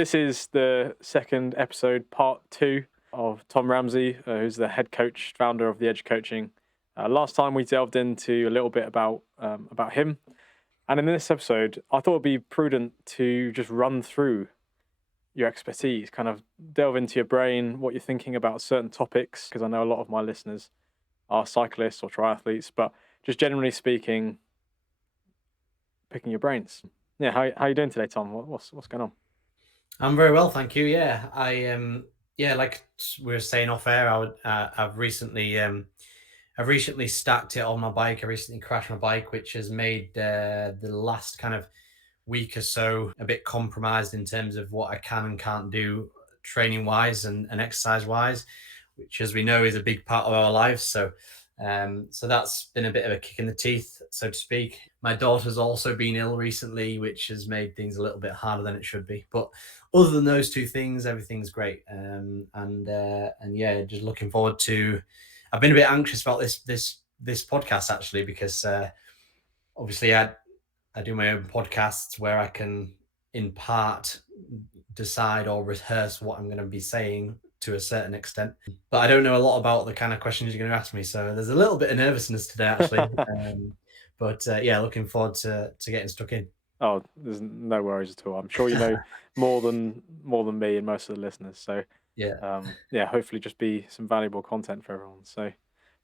This is the second episode, part 2 of Tom Ramsay, who's the head coach, founder of The Edge Coaching. Last time we delved into a little bit about him, and in this episode, I thought it'd be prudent to just run through your expertise, kind of delve into your brain, what you're thinking about certain topics, because I know a lot of my listeners are cyclists or triathletes, but just generally speaking, picking your brains. Yeah, how you doing today, Tom? What's going on? I'm very well, thank you. Yeah, like we were saying off air, I've recently stacked it on my bike. I recently crashed my bike, which has made the last kind of week or so a bit compromised in terms of what I can and can't do training wise and exercise wise, which, as we know, is a big part of our lives. So that's been a bit of a kick in the teeth, so to speak. My daughter's also been ill recently, which has made things a little bit harder than it should be. But other than those two things, everything's great. And yeah, just looking forward to. I've been a bit anxious about this podcast actually because obviously I do my own podcasts where I can in part decide or rehearse what I'm going to be saying to a certain extent. But I don't know a lot about the kind of questions you're going to ask me, so there's a little bit of nervousness today, actually. But yeah, looking forward to getting stuck in. Oh, there's no worries at all. I'm sure you know more than me and most of the listeners. So, Yeah. yeah, hopefully just be some valuable content for everyone. So,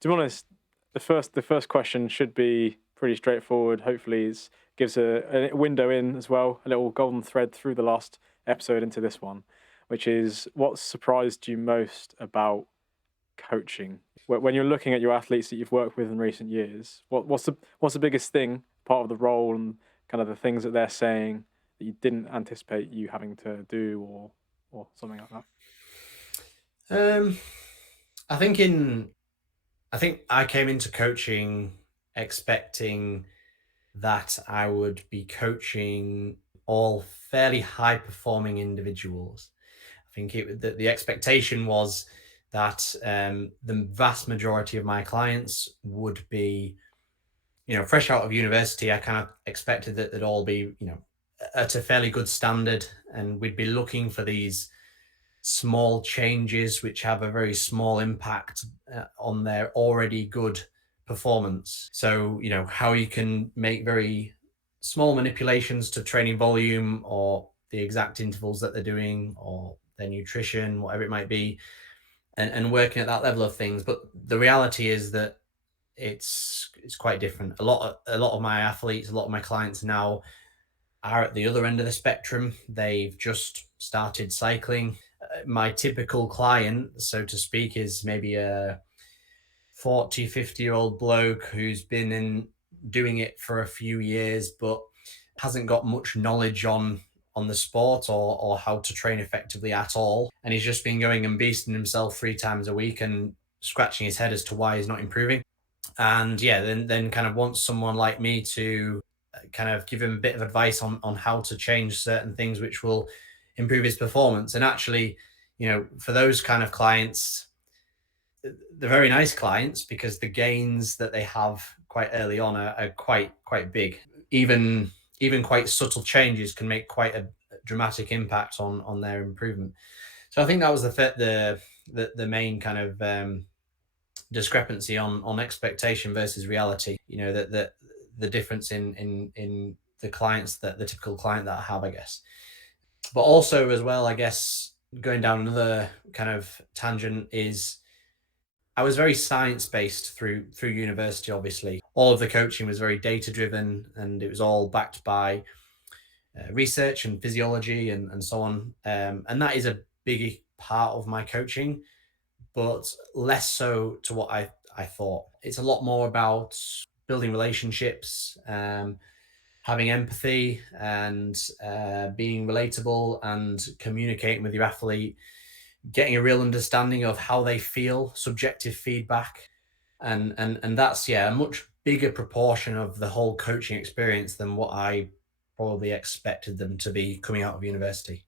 to be honest, the first question should be pretty straightforward. Hopefully, it gives a window in as well, a little golden thread through the last episode into this one, which is what surprised you most about coaching when you're looking at your athletes that you've worked with in recent years. What's the biggest thing, part of the role, and kind of the things that they're saying that you didn't anticipate you having to do, or something like that? Um, I think in I think I came into coaching expecting that I would be coaching all fairly high performing individuals. I think the expectation was that the vast majority of my clients would be, fresh out of university. I kind of expected that they'd all be, at a fairly good standard, and we'd be looking for these small changes which have a very small impact on their already good performance. So, how you can make very small manipulations to training volume or the exact intervals that they're doing or their nutrition, whatever it might be, and working at that level of things. But the reality is that it's quite different. A lot of my athletes, a lot of my clients now are at the other end of the spectrum. They've just started cycling. My typical client, so to speak, is maybe a 40, 50-year-old bloke who's been in doing it for a few years, but hasn't got much knowledge on the sport or how to train effectively at all. And he's just been going and beasting himself 3 times a week and scratching his head as to why he's not improving. And yeah, then kind of wants someone like me to kind of give him a bit of advice on how to change certain things which will improve his performance. And actually, for those kind of clients, they're very nice clients because the gains that they have quite early on are quite big. Even quite subtle changes can make quite a dramatic impact on their improvement. So I think that was the main kind of discrepancy on expectation versus reality. That the difference in the clients, that the typical client that I have, I guess. But also as well, I guess, going down another kind of tangent, is I was very science based through university. Obviously, all of the coaching was very data driven, and it was all backed by research and physiology and so on. And that is a big part of my coaching, but less so to what I thought. It's a lot more about building relationships, having empathy, and being relatable and communicating with your athlete, getting a real understanding of how they feel, subjective feedback, and that's, yeah, a much bigger proportion of the whole coaching experience than what I probably expected them to be coming out of university.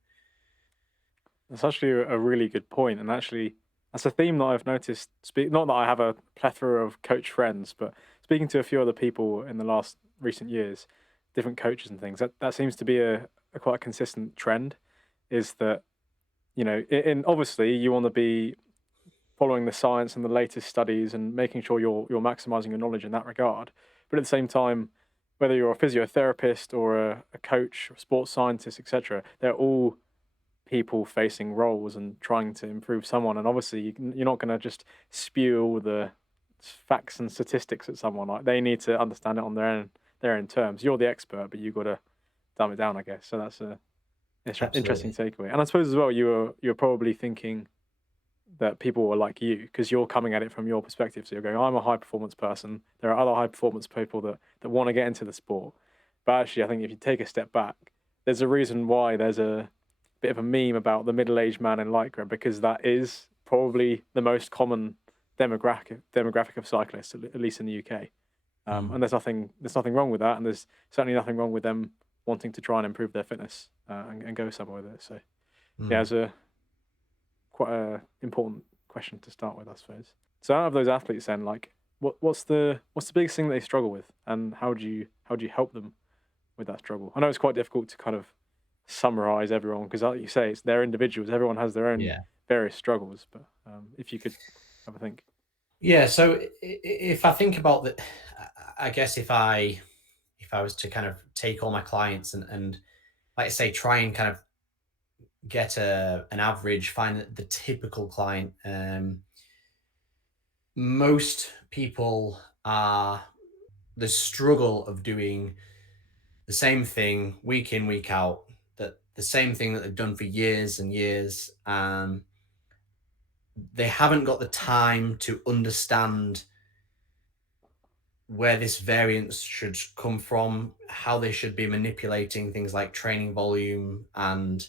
That's actually a really good point, and actually, that's a theme that I've noticed. Not that I have a plethora of coach friends, but speaking to a few other people in the last recent years, different coaches and things, that seems to be a quite a consistent trend. is that in obviously you want to be following the science and the latest studies and making sure you're maximizing your knowledge in that regard. But at the same time, whether you're a physiotherapist or a coach, or a sports scientist, etc., they're all people facing roles and trying to improve someone. And obviously, you're not going to just spew all the facts and statistics at someone. Like they need to understand it on their own terms. You're the expert, but you've got to dumb it down, I guess. So that's a interesting Absolutely. takeaway. And I suppose as well, you're probably thinking that people are like you because you're coming at it from your perspective. So you're going, I'm a high performance person. There are other high performance people that want to get into the sport. But actually, I think if you take a step back, there's a reason why there's a bit of a meme about the middle aged man in lycra because that is probably the most common demographic of cyclists, at least in the UK. Mm. And there's nothing wrong with that, and there's certainly nothing wrong with them wanting to try and improve their fitness and go somewhere with it. So yeah, Mm. it's a quite a important question to start with, I suppose. So out of those athletes, then, like, what's the biggest thing they struggle with, and how do you help them with that struggle? I know it's quite difficult to kind of summarize everyone because, like you say, it's they're individuals. Everyone has their own Yeah. various struggles. But if you could have a think. Yeah. So if I think about the, I guess if I was to kind of take all my clients and like I say, try and kind of get an average, find the typical client. Most people are the struggle of doing the same thing week in, week out, that the same thing that they've done for years and years. They haven't got the time to understand where this variance should come from, how they should be manipulating things like training volume and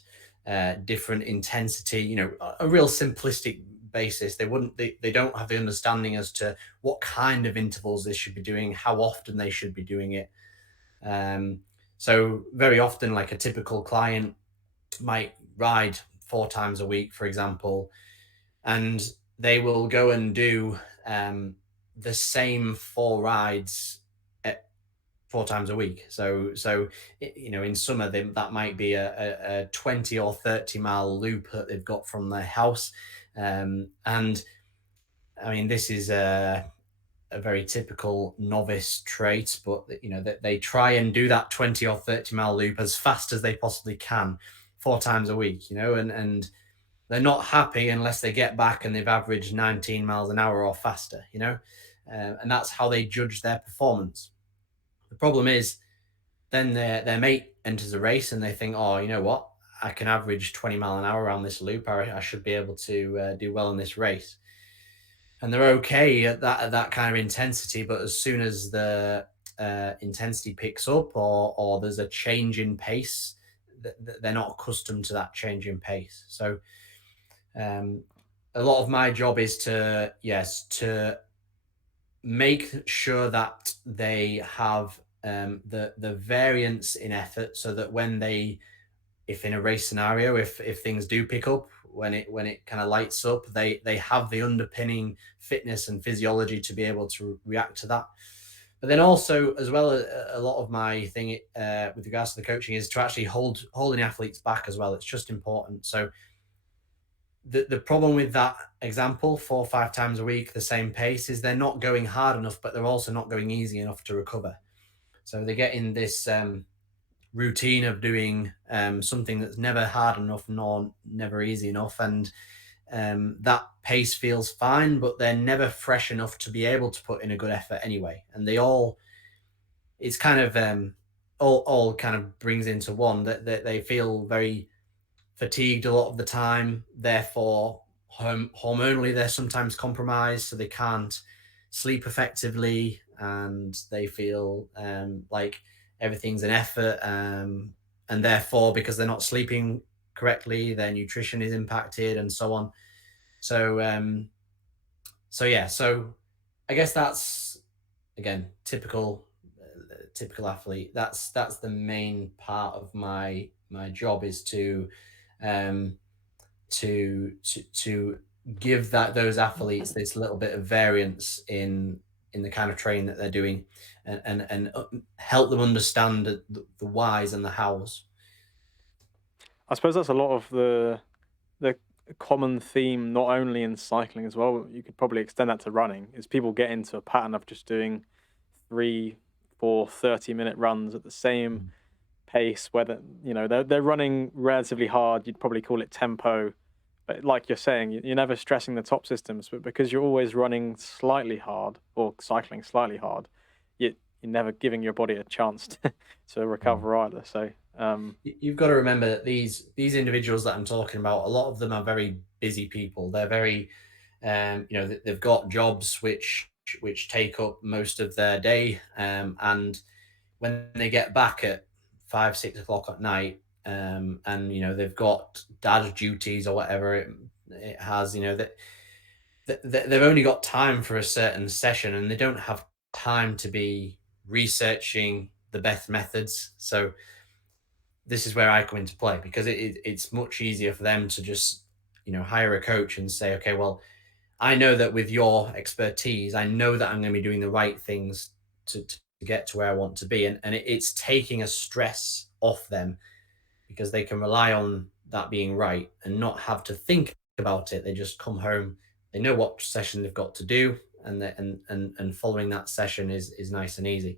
different intensity, a real simplistic basis. They don't have the understanding as to what kind of intervals they should be doing, how often they should be doing it. Um, so very often, like a typical client might ride 4 times a week, for example, and they will go and do the same 4 rides at 4 times a week. In summer that might be a 20 or 30 mile loop that they've got from their house, and I mean this is a very typical novice trait, but that they try and do that 20 or 30 mile loop as fast as they possibly can, 4 times a week, and they're not happy unless they get back and they've averaged 19 miles an hour or faster. And that's how they judge their performance. The problem is then their mate enters a race and they think, oh, you know what? I can average 20 mile an hour around this loop. I should be able to do well in this race. And they're okay at that kind of intensity, but as soon as the intensity picks up or there's a change in pace, they're not accustomed to that change in pace. So um, a lot of my job is to make sure that they have the variance in effort, so that when they, if in a race scenario, if things do pick up, when it kind of lights up, they have the underpinning fitness and physiology to be able to react to that. But then also, as well, a lot of my thing with regards to the coaching is to actually holding athletes back as well. It's just important. So the problem with that example, 4 or 5 times a week, the same pace, is they're not going hard enough, but they're also not going easy enough to recover. So they get in this routine of doing something that's never hard enough nor never easy enough, and that pace feels fine, but they're never fresh enough to be able to put in a good effort anyway. And it's kind of all kind of brings into one that they feel very fatigued a lot of the time. Therefore, hormonally, they're sometimes compromised, so they can't sleep effectively, and they feel like everything's an effort. And therefore, because they're not sleeping correctly, their nutrition is impacted, and so on. So, yeah. So, I guess that's again typical athlete. That's the main part of my job, is um to give those athletes this little bit of variance in the kind of training that they're doing, and help them understand the whys and the hows. I suppose that's a lot of the common theme, not only in cycling as well. You could probably extend that to running. Is people get into a pattern of just doing three, four 30-minute runs at the same Mm. pace, whether they're running relatively hard. You'd probably call it tempo, but like you're saying, you're never stressing the top systems, but because you're always running slightly hard or cycling slightly hard, you're never giving your body a chance to Mm. recover either. So You've got to remember that these individuals that I'm talking about, a lot of them are very busy people. They're very, they've got jobs which take up most of their day, and when they get back at 5, 6 o'clock at night, and they've got dad duties or whatever it has, they've only got time for a certain session, and they don't have time to be researching the best methods. So this is where I come into play, because it's much easier for them to just hire a coach and say, okay, well, I know that with your expertise, I know that I'm going to be doing the right things to get to where I want to be, and it's taking a stress off them, because they can rely on that being right and not have to think about it. They just come home, they know what session they've got to do, and following that session is nice and easy.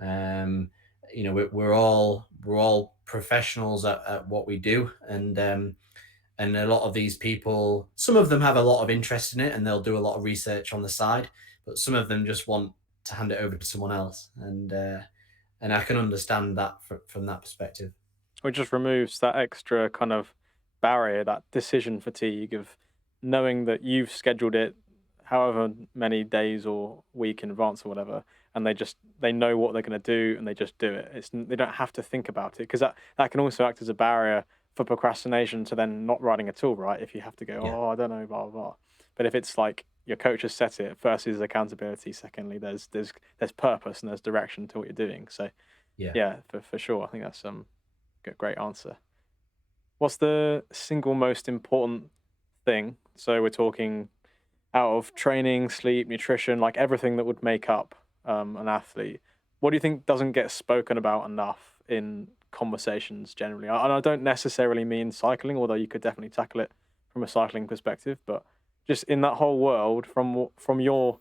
um, we're all professionals at what we do, and a lot of these people, some of them have a lot of interest in it and they'll do a lot of research on the side, but some of them just want to hand it over to someone else, and I can understand that from that perspective. it just removes that extra kind of barrier, that decision fatigue of knowing that you've scheduled it however many days or week in advance or whatever, and they know what they're going to do and they just do it. They don't have to think about it, because that can also act as a barrier for procrastination to then not riding at all, right? If you have to go, Yeah, oh, I don't know, blah blah blah. But if it's like your coach has set it, firstly there's accountability, secondly there's purpose and there's direction to what you're doing. So yeah. yeah, for sure, I think that's great answer. What's the single most important thing? So we're talking out of training, sleep, nutrition, like everything that would make up an athlete. What do you think doesn't get spoken about enough in conversations generally? And I don't necessarily mean cycling, although you could definitely tackle it from a cycling perspective. But just in that whole world, from your,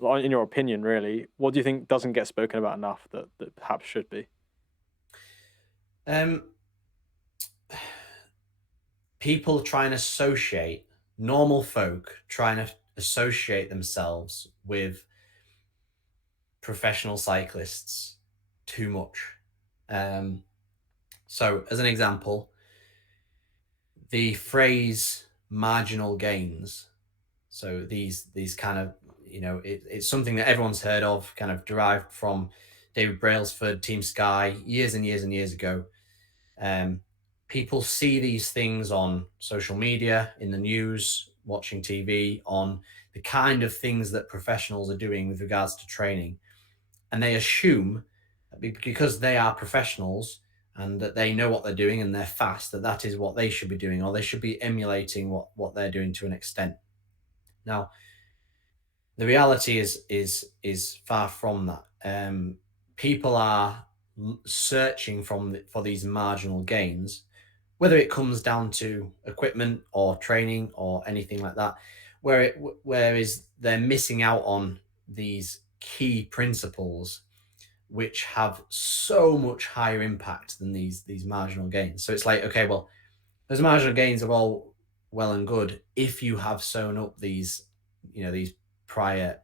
in your opinion, really, what do you think doesn't get spoken about enough that perhaps should be? um People try and associate, normal folk trying to associate themselves with professional cyclists too much. So as an example, the phrase marginal gains, so these kind of, it's something that everyone's heard of, kind of derived from David Brailsford, Team Sky, years and years and years ago. um, People see these things on social media, in the news, watching TV, on the kind of things that professionals are doing with regards to training, and they assume that because they are professionals and that they know what they're doing and they're fast, that that is what they should be doing, or they should be emulating what they're doing to an extent. Now, the reality is far from that. People are searching for these marginal gains, whether it comes down to equipment or training or anything like that, whereas they're missing out on these key principles which have so much higher impact than these marginal gains. So it's like, okay, well, those marginal gains are all well and good if you have sewn up these prior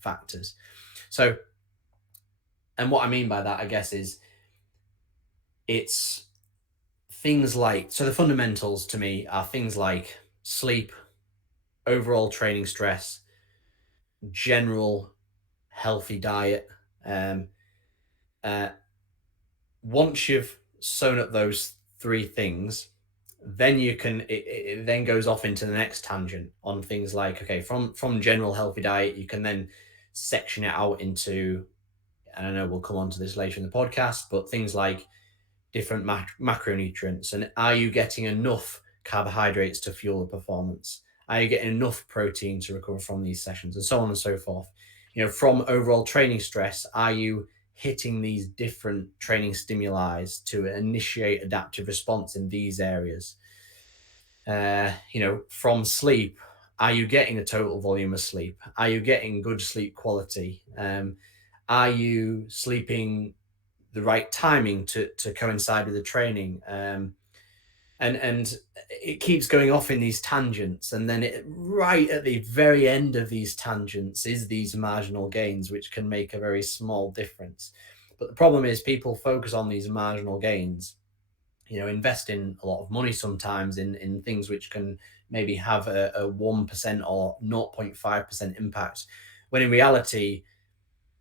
factors. So, and what I mean by that, I guess, is it's things like, so the fundamentals to me are things like sleep, overall training stress, general healthy diet. Um, uh, Once you've sewn up those three things, then it then goes off into the next tangent on things like, okay, from general healthy diet, you can then section it out into, and I know we'll come on to this later in the podcast, but things like different macronutrients, and are you getting enough carbohydrates to fuel the performance? Are you getting enough protein to recover from these sessions, and so on and so forth? From overall training stress, are you hitting these different training stimuli to initiate adaptive response in these areas. From sleep, are you getting a total volume of sleep? Are you getting good sleep quality? Are you sleeping the right timing to coincide with the training? And it keeps going off in these tangents, and then right at the very end of these tangents is these marginal gains, which can make a very small difference. But the problem is people focus on these marginal gains, investing a lot of money sometimes in things which can maybe have a 1% or 0.5% impact, when in reality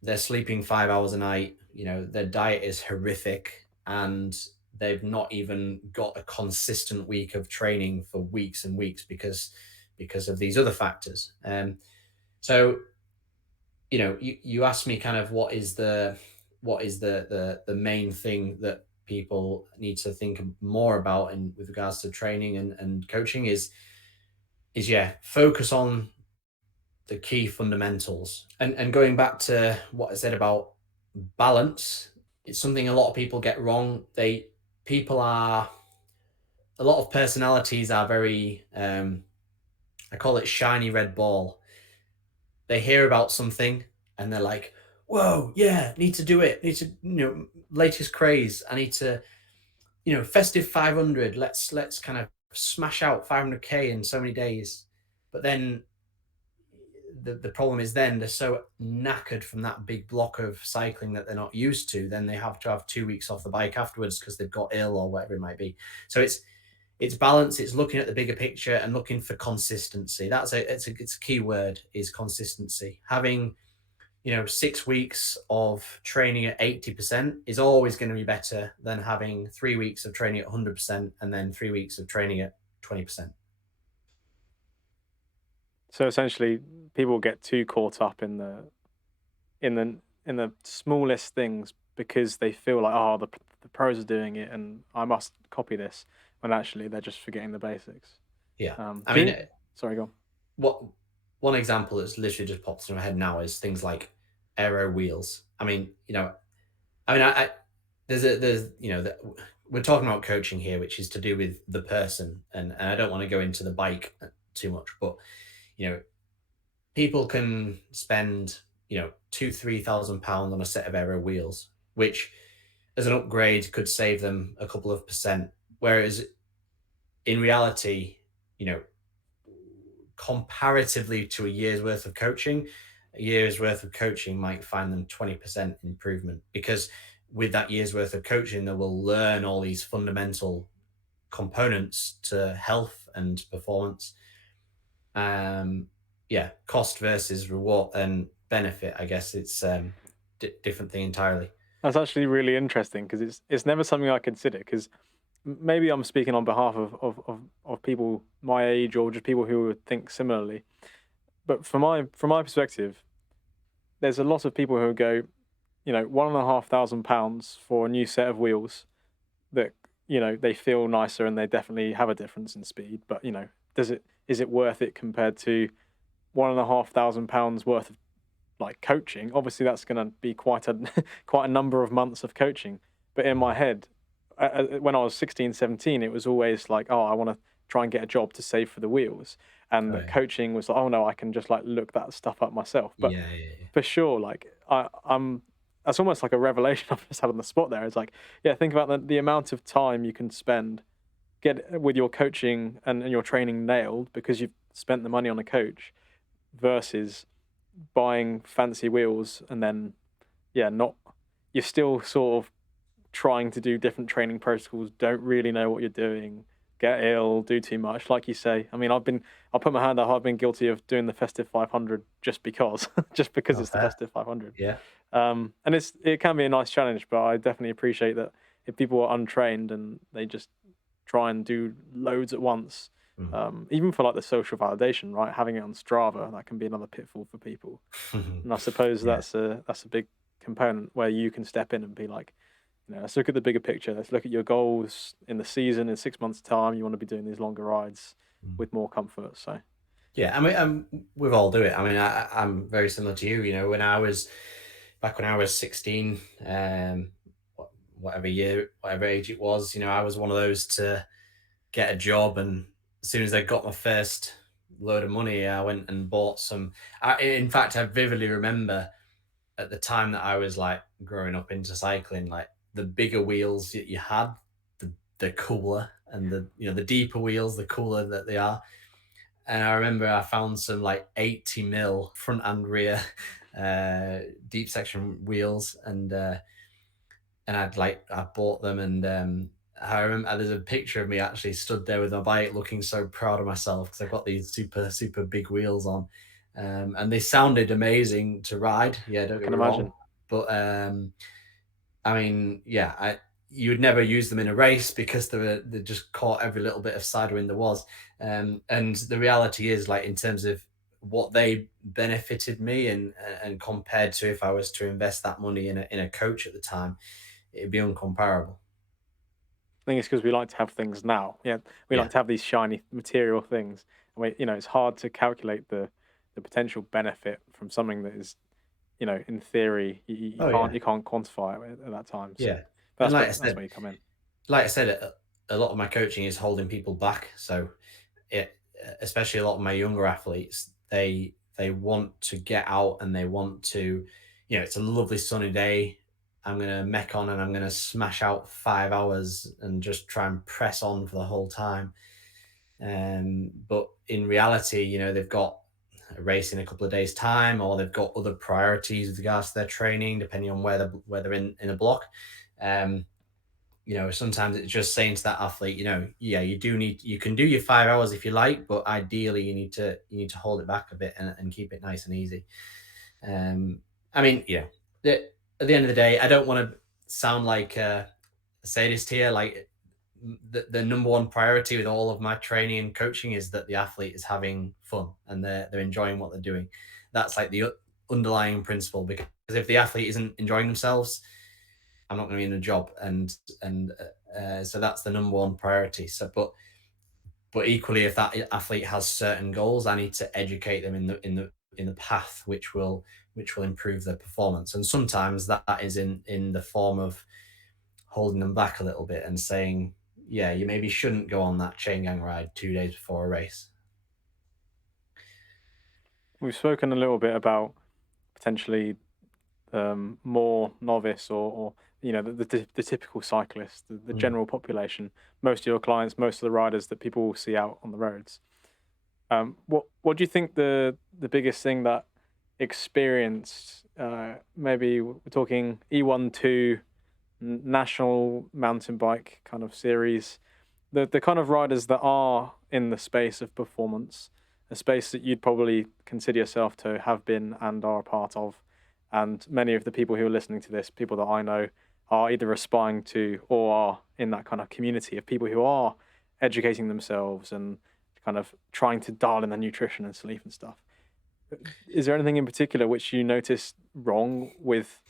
they're sleeping 5 hours a night, their diet is horrific, and they've not even got a consistent week of training for weeks and weeks because of these other factors. So you asked me kind of what is the main thing that people need to think more about in with regards to training and coaching is yeah, focus on the key fundamentals. And going back to what I said about balance, it's something a lot of people get wrong. People are A lot of personalities are very I call it shiny red ball. They hear about something and they're like, whoa, yeah, need to do it. Need to, latest craze. I need to, festive 500. Let's kind of smash out 500K in so many days. But then the problem is then they're so knackered from that big block of cycling that they're not used to. Then they have to have 2 weeks off the bike afterwards because they've got ill or whatever it might be. So it's balance. It's looking at the bigger picture and looking for consistency. It's a key word, is consistency. Having 6 weeks of training at 80% is always going to be better than having 3 weeks of training at 100% and then 3 weeks of training at 20%. So essentially, people get too caught up in the smallest things because they feel like, oh, the pros are doing it and I must copy this, when actually they're just forgetting the basics. Yeah. I Do mean, you, sorry, go on. what one example that's literally just popped in my head now is things like aero wheels. I there's we're talking about coaching here, which is to do with the person, and I don't want to go into the bike too much, but you know, people can spend £2,000-3,000 on a set of aero wheels, which as an upgrade could save them a couple of percent. Whereas in reality, you know, comparatively to a year's worth of coaching might find them 20% improvement, because with that year's worth of coaching, they will learn all these fundamental components to health and performance. Yeah, cost versus reward and benefit. I guess it's different thing entirely. That's actually really interesting because it's never something I consider, because maybe I'm speaking on behalf of people my age or just people who would think similarly. But from my perspective, there's a lot of people who go, £1,500 for a new set of wheels that, they feel nicer and they definitely have a difference in speed. But, is it worth it compared to £1,500 worth of like coaching? Obviously, that's going to be quite a quite a number of months of coaching. But in my head, when I was 16, 17, it was always like, oh, I want to try and get a job to save for the wheels. And Oh, the yeah. coaching was like, oh no, I can just like look that stuff up myself. But Yeah, yeah, yeah. for sure, like I'm that's almost like a revelation I've just had on the spot there. It's like, yeah, think about the amount of time you can spend get with your coaching and your training nailed because you've spent the money on a coach, versus buying fancy wheels and then, yeah, not, you're still sort of trying to do different training protocols, don't really know what you're doing, get ill, do too much, like you say. I mean, I'll put my hand up, I've been guilty of doing the festive 500 just because just because Oh, it's the fair. festive 500. Yeah. And it can be a nice challenge, but I definitely appreciate that if people are untrained and they just try and do loads at once, Mm. even for like the social validation, right? Having it on Strava, that can be another pitfall for people. And I suppose Yeah. that's a big component where you can step in and be like, let's look at the bigger picture. Let's look at your goals in the season. In 6 months' time, you want to be doing these longer rides Mm. with more comfort. So Yeah, I mean, we all do it. I mean, I'm very similar to you. When I was back when I was 16, whatever year, whatever age it was, I was one of those to get a job, and as soon as I got my first load of money, I went and bought some. In fact, I vividly remember at the time that I was like growing up into cycling, like the bigger wheels that you had, the cooler, and the deeper wheels, the cooler that they are. And I remember I found some like 80 mil front and rear uh, deep section wheels, and I bought them, and I remember there's a picture of me actually stood there with my bike looking so proud of myself because I've got these super big wheels on, and they sounded amazing to ride. Yeah, don't I get can me wrong, imagine. but I mean, yeah, you would never use them in a race because they just caught every little bit of sidewind there was. And the reality is, like in terms of what they benefited me, and compared to if I was to invest that money in a coach at the time, it'd be uncomparable. I think it's because we like to have things now. Yeah, we like Yeah. to have these shiny material things. And it's hard to calculate the potential benefit from something that is, in theory, you Oh can't yeah. you can't quantify it at that time. So Yeah. And that's where you come in. like I said, a lot of my coaching is holding people back. So it, especially a lot of my younger athletes, they want to get out, and they want to, it's a lovely sunny day. I'm gonna mech on, and I'm gonna smash out 5 hours and just try and press on for the whole time. But in reality, they've got a race in a couple of days' time, or they've got other priorities with regards to their training, depending on where they're in a block. Um, sometimes it's just saying to that athlete, yeah, you can do your 5 hours if you like, but ideally you need to hold it back a bit, and keep it nice and easy. Um, I mean, at the end of the day, I don't want to sound like a sadist here. Like the number one priority with all of my training and coaching is that the athlete is having fun, and they're enjoying what they're doing. That's like the underlying principle, because if the athlete isn't enjoying themselves, I'm not going to be in a job, and so that's the number one priority. So, but equally, if that athlete has certain goals, I need to educate them in the path which will improve their performance. And sometimes that is in the form of holding them back a little bit and saying, yeah, you maybe shouldn't go on that chain gang ride 2 days before a race. We've spoken a little bit about potentially more novice or the typical cyclist, the Mm. general population, most of your clients, most of the riders that people will see out on the roads. What do you think the biggest thing that experienced, maybe we're talking E12 national mountain bike kind of series, the kind of riders that are in the space of performance, a space that you'd probably consider yourself to have been and are a part of, and many of the people who are listening to this, people that I know, are either aspiring to or are in that kind of community of people who are educating themselves and kind of trying to dial in their nutrition and sleep and stuff. Is there anything in particular which you noticed wrong with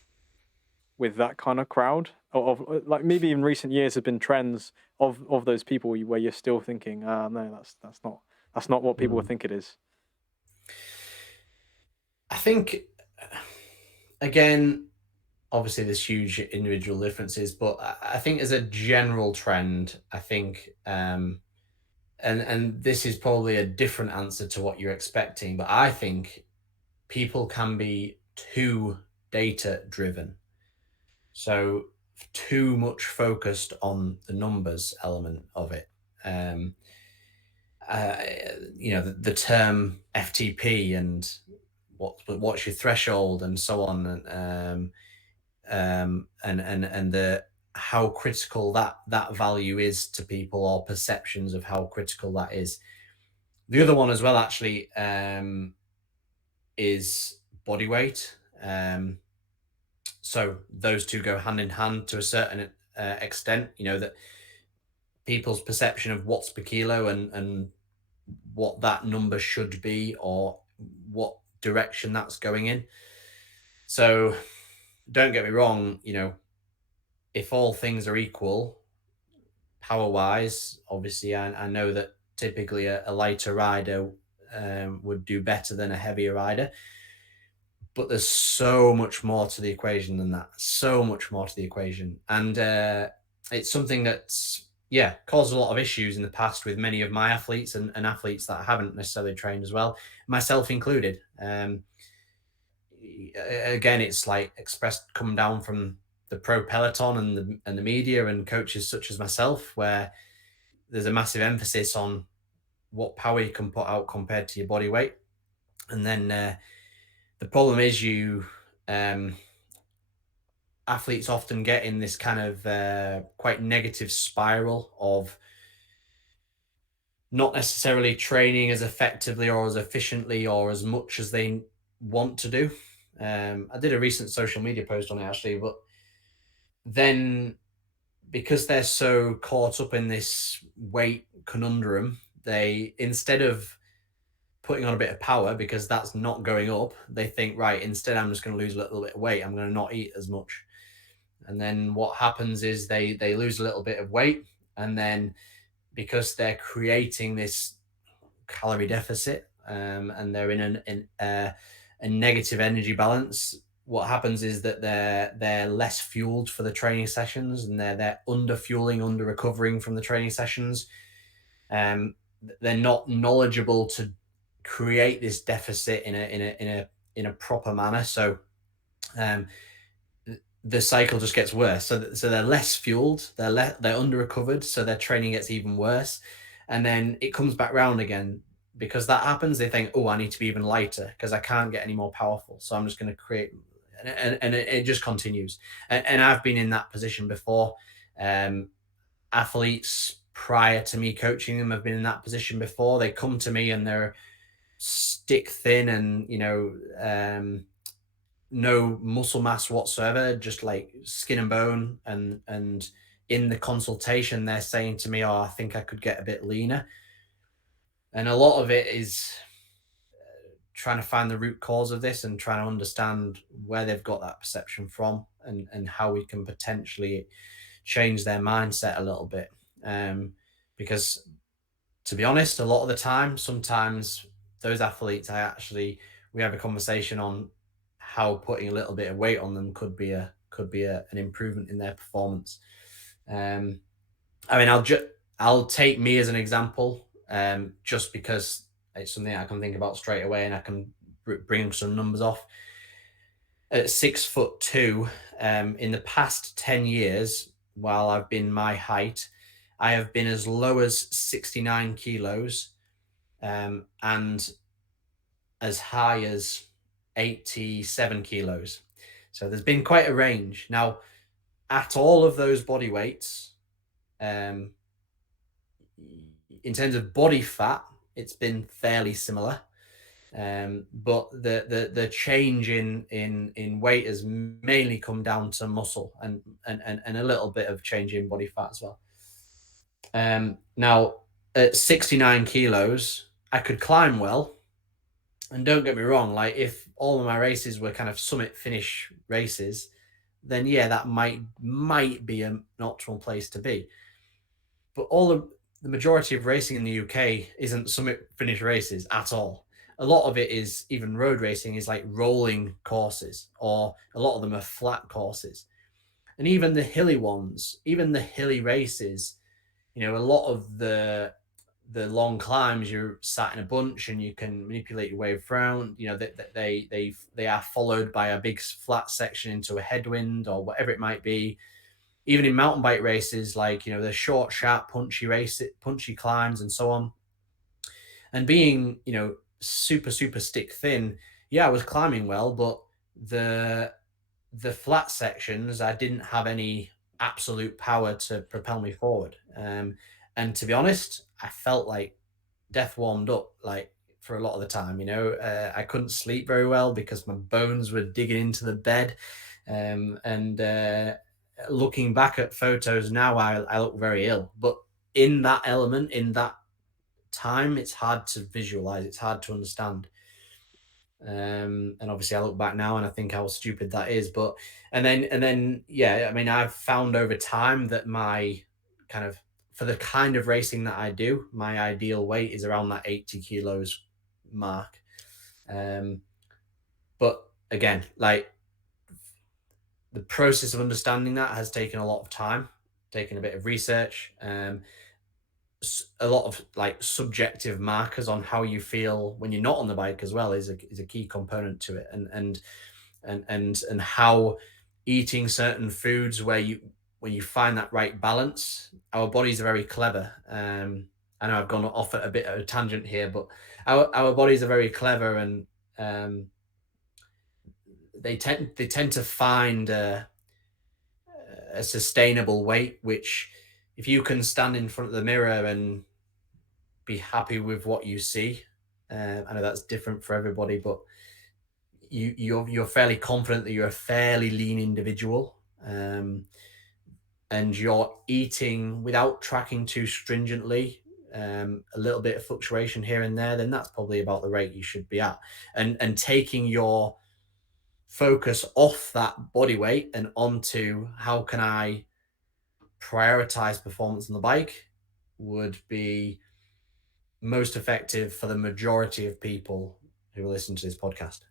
that kind of crowd? Of like maybe in recent years have been trends of those people where you're still thinking, no, that's not what people Mm. think it is. I think, again, obviously there's huge individual differences, but I think as a general trend, I think, and this is probably a different answer to what you're expecting, but I think people can be too data driven. So too much focused on the numbers element of it. Um, uh, the term FTP, and what's your threshold, and so on, and the how critical that value is to people, or perceptions of how critical that is. The other one as well, actually, is body weight. So those two go hand in hand to a certain extent. That people's perception of what's per kilo, and what that number should be, or what direction that's going in. So don't get me wrong, if all things are equal, power wise, obviously, I know that typically a lighter rider would do better than a heavier rider. but there's so much more to the equation than that. So much more to the equation, and it's something that's caused a lot of issues in the past with many of my athletes and athletes that I haven't necessarily trained as well, myself included. Again, it's like expressed come down from the pro peloton and the media and coaches such as myself, where there's a massive emphasis on what power you can put out compared to your body weight, and then the problem is um, athletes often get in this kind of quite negative spiral of not necessarily training as effectively or as efficiently or as much as they want to do. I did a recent social media post on it actually, but then because they're so caught up in this weight conundrum, they instead of putting on a bit of power because that's not going up, they think, right, instead I'm just going to lose a little bit of weight. I'm going to not eat as much. And then what happens is they lose a little bit of weight, and then because they're creating this calorie deficit, and they're in a negative energy balance, what happens is that they're less fueled for the training sessions, and they're under fueling, under recovering from the training sessions. Um, they're not knowledgeable to create this deficit in a proper manner. So um, the cycle just gets worse. So they're less fueled, they're under recovered, so their training gets even worse, and then it comes back round again. Because that happens, they think, oh, I need to be even lighter because I can't get any more powerful. So I'm just going to create, and it just continues. And I've been in that position before. Um, Athletes prior to me coaching them have been in that position before. They come to me and they're stick thin and no muscle mass whatsoever, just like skin and bone. And in the consultation, they're saying to me, "Oh, I think I could get a bit leaner." And a lot of it is trying to find the root cause of this and trying to understand where they've got that perception from, and how we can potentially change their mindset a little bit. Because to be honest, a lot of the time, sometimes those athletes, we have a conversation on how putting a little bit of weight on them could be an improvement in their performance. Um, I mean, I'll take me as an example, just because it's something I can think about straight away, and I can bring some numbers off. At 6'2", in the past 10 years, while I've been my height, I have been as low as 69 kilos, and as high as 87 kilos. So there's been quite a range. Now, at all of those body weights, um, in terms of body fat, it's been fairly similar. But the change in weight has mainly come down to muscle and a little bit of change in body fat as well. Now at 69 kilos, I could climb well, and don't get me wrong, like if all of my races were kind of summit finish races, then yeah, that might be an optimal place to be. But the majority of racing in the UK isn't summit finish races at all. A lot of it is, even road racing is like rolling courses, or a lot of them are flat courses. And even the hilly ones, even the hilly races, a lot of the long climbs, you're sat in a bunch and you can manipulate your way around. They are followed by a big flat section into a headwind or whatever it might be. Even in mountain bike races, like the short, sharp, punchy climbs and so on. And being super super stick thin, yeah, I was climbing well, but the flat sections, I didn't have any absolute power to propel me forward. And to be honest, I felt like death warmed up, like for a lot of the time. I couldn't sleep very well because my bones were digging into the bed. And looking back at photos now, I look very ill. But in that element, in that time, it's hard to visualize. It's hard to understand. And obviously I look back now and I think how stupid that is. But and then yeah, I mean, I've found over time that my kind of for the kind of racing that I do, my ideal weight is around that 80 kilos mark. But again, like the process of understanding that has taken a lot of time, taken a bit of research, a lot of like subjective markers on how you feel when you're not on the bike as well is a key component to it, and how eating certain foods where you when you find that right balance. Our bodies are very clever. I know I've gone off at a bit of a tangent here, but our bodies are very clever, and um, they tend to find a sustainable weight, which if you can stand in front of the mirror and be happy with what you see. I know that's different for everybody, but you're fairly confident that you're a fairly lean individual, and you're eating without tracking too stringently. A little bit of fluctuation here and there, then that's probably about the rate you should be at, and taking your focus off that body weight and onto how can I prioritize performance on the bike would be most effective for the majority of people who will listen to this podcast.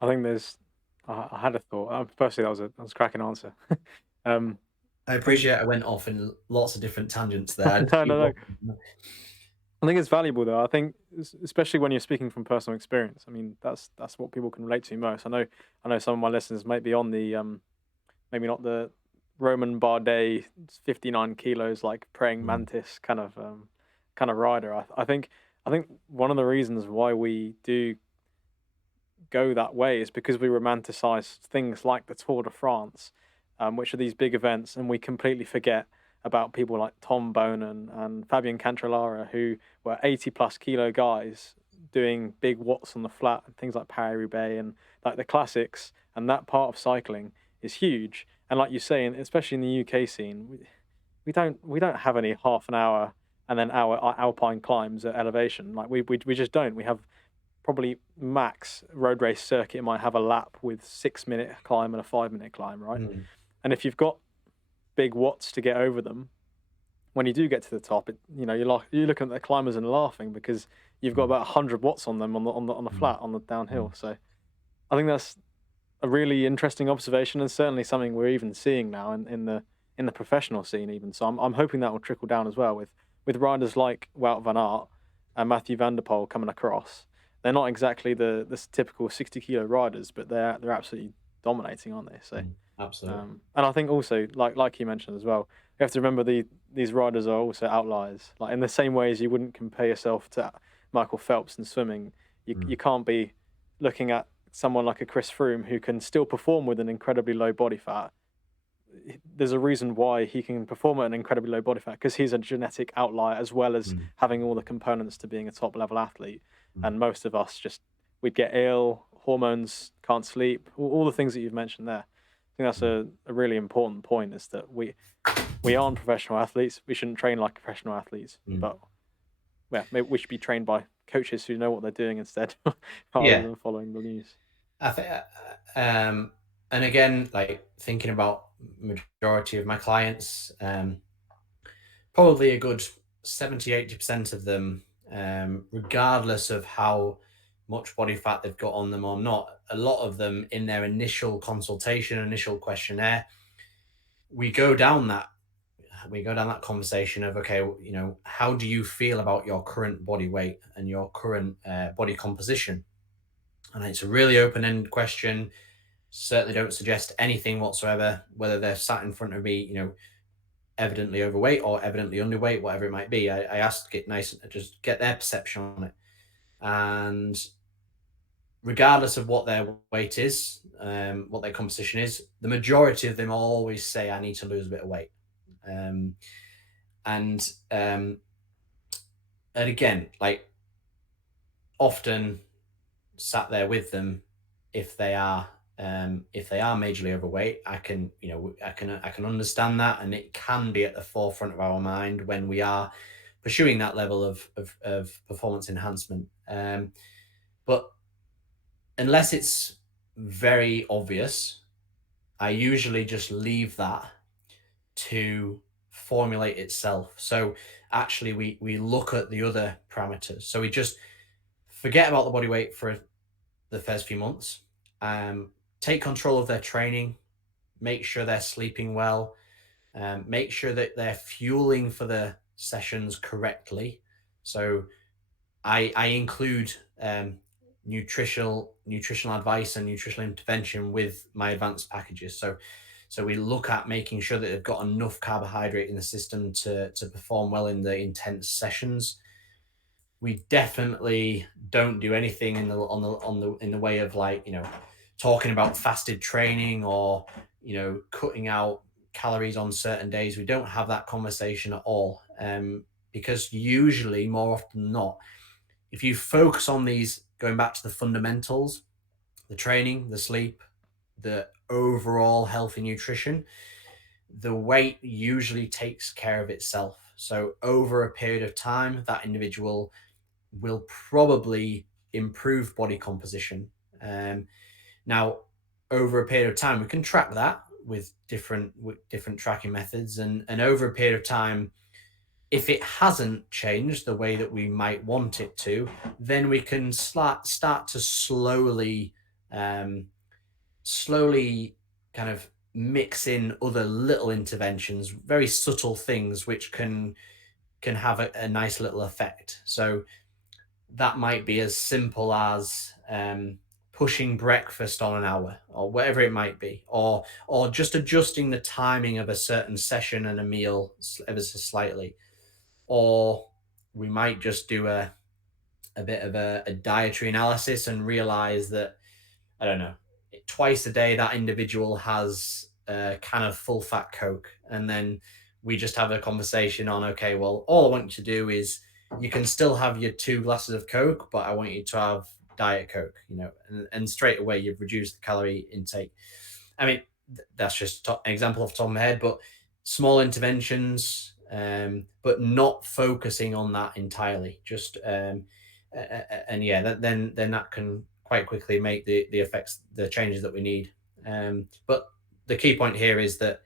I think there's. I had a thought. Personally, that was a cracking answer. um, I I think appreciate I went off in lots of different tangents there. I no, no, no. do- I think it's valuable though. I think especially when you're speaking from personal experience. I mean, that's what people can relate to most. I know some of my listeners might be on the maybe not the Roman Bardet 59 kilos like praying Mm, mantis kind of rider. I think one of the reasons why we do go that way is because we romanticize things like the Tour de France, which are these big events, and we completely forget about people like Tom Bonan and Fabian Cancellara, who were 80 plus kilo guys doing big watts on the flat and things like Paris Roubaix and like the classics. And that part of cycling is huge. And like you say, especially in the UK scene, we don't have any half an hour and then hour alpine climbs at elevation. Like we just don't. We have probably max road race circuit might have a lap with 6 minute climb and a 5 minute climb, right? mm, And if you've got big watts to get over them, when you do get to the top, you're looking at the climbers and laughing because you've got mm, about 100 watts on them on the mm, flat on the mm, downhill. So I think that's a really interesting observation and certainly something we're even seeing now in the professional scene even. So I'm hoping that will trickle down as well with riders like Wout van Aert and Matthew van der Poel coming across. They're not exactly the typical 60 kilo riders, but they're absolutely dominating, aren't they? So absolutely. and I think also like you mentioned as well, you have to remember these riders are also outliers. Like in the same way as you wouldn't compare yourself to Michael Phelps in swimming, Mm, you can't be looking at someone like a Chris Froome who can still perform with an incredibly low body fat. There's a reason why he can perform at an incredibly low body fat because he's a genetic outlier as well as mm, having all the components to being a top level athlete. mm, And most of us just we'd get ill, hormones, can't sleep, all the things that you've mentioned there. I think that's mm, a really important point is that we aren't professional athletes. We shouldn't train like professional athletes, mm. but yeah, maybe we should be trained by coaches who know what they're doing instead, rather Yeah, than following the news. I think, and again, like thinking about majority of my clients, probably a good 70-80% of them, regardless of how much body fat they've got on them or not, a lot of them in their initial consultation, initial questionnaire, we go down that we go down that conversation of okay, how do you feel about your current body weight and your current body composition? And it's a really open-ended question. Certainly don't suggest anything whatsoever, whether they're sat in front of me, evidently overweight or evidently underweight, whatever it might be. I ask to get nice and just get their perception on it. And regardless of what their weight is, what their composition is, the majority of them always say, I need to lose a bit of weight. Um, and and again, like often sat there with them, if they are majorly overweight, I can understand that, and it can be at the forefront of our mind when we are pursuing that level of performance enhancement. But unless it's very obvious, I usually just leave that to formulate itself. So actually, we look at the other parameters. So we just forget about the body weight for the first few months. Take control of their training, make sure they're sleeping well, make sure that they're fueling for the sessions correctly. So I include nutritional advice and nutritional intervention with my advanced packages. So we look at making sure that they've got enough carbohydrate in the system to perform well in the intense sessions. We definitely don't do anything in the way of, like, talking about fasted training or cutting out calories on certain days. We don't have that conversation at all, because usually, more often than not, if you focus on these, going back to the fundamentals, the training, the sleep, the overall healthy nutrition, the weight usually takes care of itself. So over a period of time, that individual will probably improve body composition. Now, over a period of time, we can track that with different tracking methods, and over a period of time, if it hasn't changed the way that we might want it to, then we can start to um, slowly kind of mix in other little interventions, very subtle things, which can have a nice little effect. So that might be as simple as pushing breakfast on an hour, or whatever it might be, or just adjusting the timing of a certain session and a meal ever so slightly. Or we might just do a bit of a dietary analysis and realize that, I don't know, twice a day that individual has a can of full fat Coke. And then we just have a conversation on, okay, well, all I want you to do is, you can still have your 2 glasses of Coke, but I want you to have Diet Coke, and straight away you've reduced the calorie intake. I mean, that's just an example off the top of my head, but small interventions, but not focusing on that entirely. Just and yeah, then that can quite quickly make the effects, the changes that we need. But the key point here is that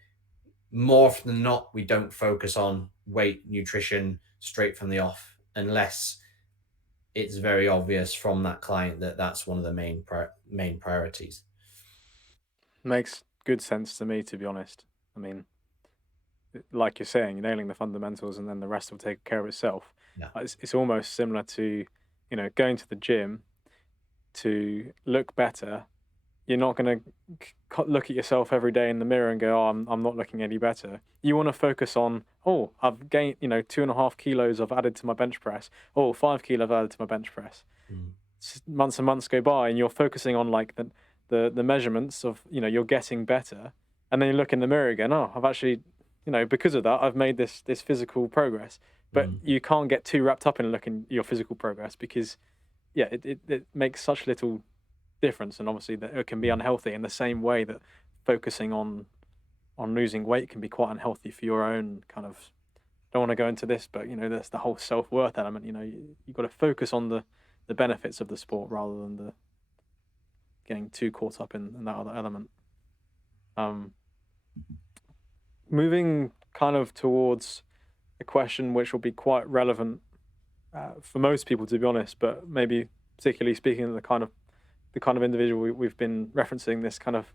more often than not, we don't focus on weight nutrition straight from the off, unless it's very obvious from that client that that's one of the main priorities. Makes good sense to me, to be honest. I mean, like you're saying, nailing the fundamentals and then the rest will take care of itself. Yeah. It's almost similar to, going to the gym to look better. You're not going to look at yourself every day in the mirror and go, "Oh, I'm not looking any better." You want to focus on, "Oh, I've gained, 2.5 kilos I've added to my bench press. Oh, 5 kilos I've added to my bench press." Mm. Months and months go by, and you're focusing on like the measurements of, you're getting better, and then you look in the mirror again. Oh, I've actually, because of that, I've made this physical progress. But Mm. you can't get too wrapped up in looking your physical progress because, yeah, it makes such little difference, and obviously that it can be Mm. unhealthy in the same way that focusing on losing weight can be quite unhealthy for your own kind of. Don't want to go into this, but that's the whole self-worth element. You've got to focus on the benefits of the sport rather than the getting too caught up in that other element. Um, Moving kind of towards a question which will be quite relevant for most people, to be honest, but maybe particularly speaking of the kind of individual we've been referencing, this kind of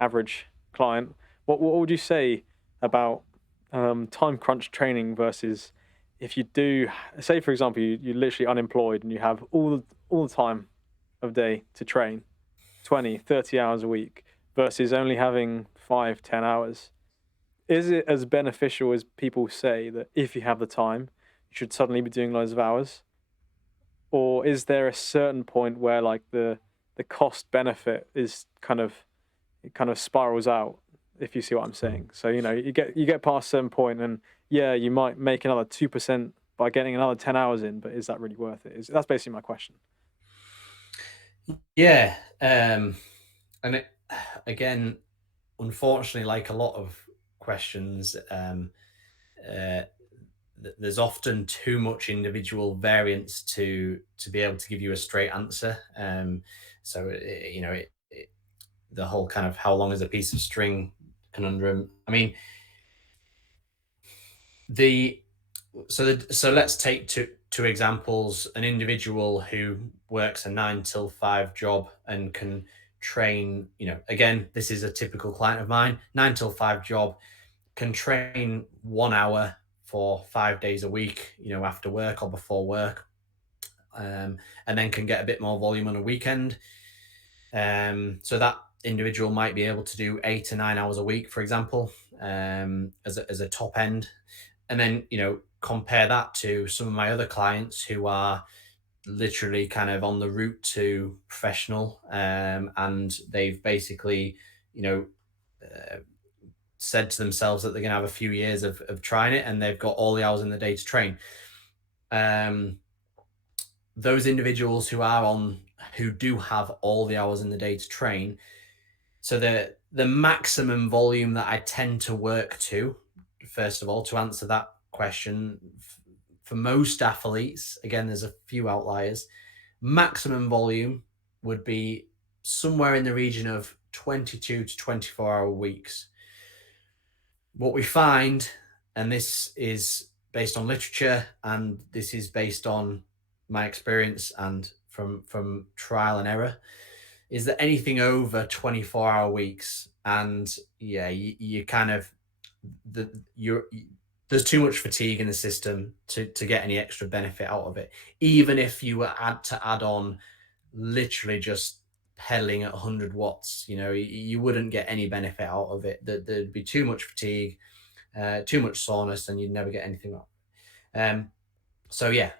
average client. What would you say about time crunch training versus if you do, say for example, you're literally unemployed and you have all the time of day to train, 20, 30 hours a week, versus only having 5, 10 hours. Is it as beneficial as people say that if you have the time, you should suddenly be doing loads of hours? Or is there a certain point where like the cost benefit is it kind of spirals out, if you see what I'm Mm. saying? So, you get past a certain point and yeah, you might make another 2% by getting another 10 hours in, but is that really worth it? That's basically my question. Yeah. And again, unfortunately, like a lot of questions, uh, there's often too much individual variance to be able to give you a straight answer. So the whole kind of how long is a piece of string conundrum. I mean, the so let's take two examples: an individual who works a 9 till 5 job and can train, again, this is a typical client of mine, 9 till 5 job, can train 1 hour for 5 days a week, after work or before work, and then can get a bit more volume on a weekend. So that individual might be able to do 8 to 9 hours a week, for example, as a top end. And then, compare that to some of my other clients who are literally kind of on the route to professional, and they've basically, you know, uh, said to themselves that they're going to have a few years of trying it and they've got all the hours in the day to train. Um, those individuals who do have all the hours in the day to train, so the maximum volume that I tend to work to, first of all, to answer that question, for most athletes, again, there's a few outliers, maximum volume would be somewhere in the region of 22 to 24-hour weeks. What we find, and this is based on literature, and this is based on my experience and from trial and error, is that anything over 24-hour weeks, and yeah, you kind of you're there's too much fatigue in the system to get any extra benefit out of it. Even if you were add on literally just pedaling at 100 watts, you wouldn't get any benefit out of it. There'd be too much fatigue, too much soreness, and you'd never get anything out. So yeah,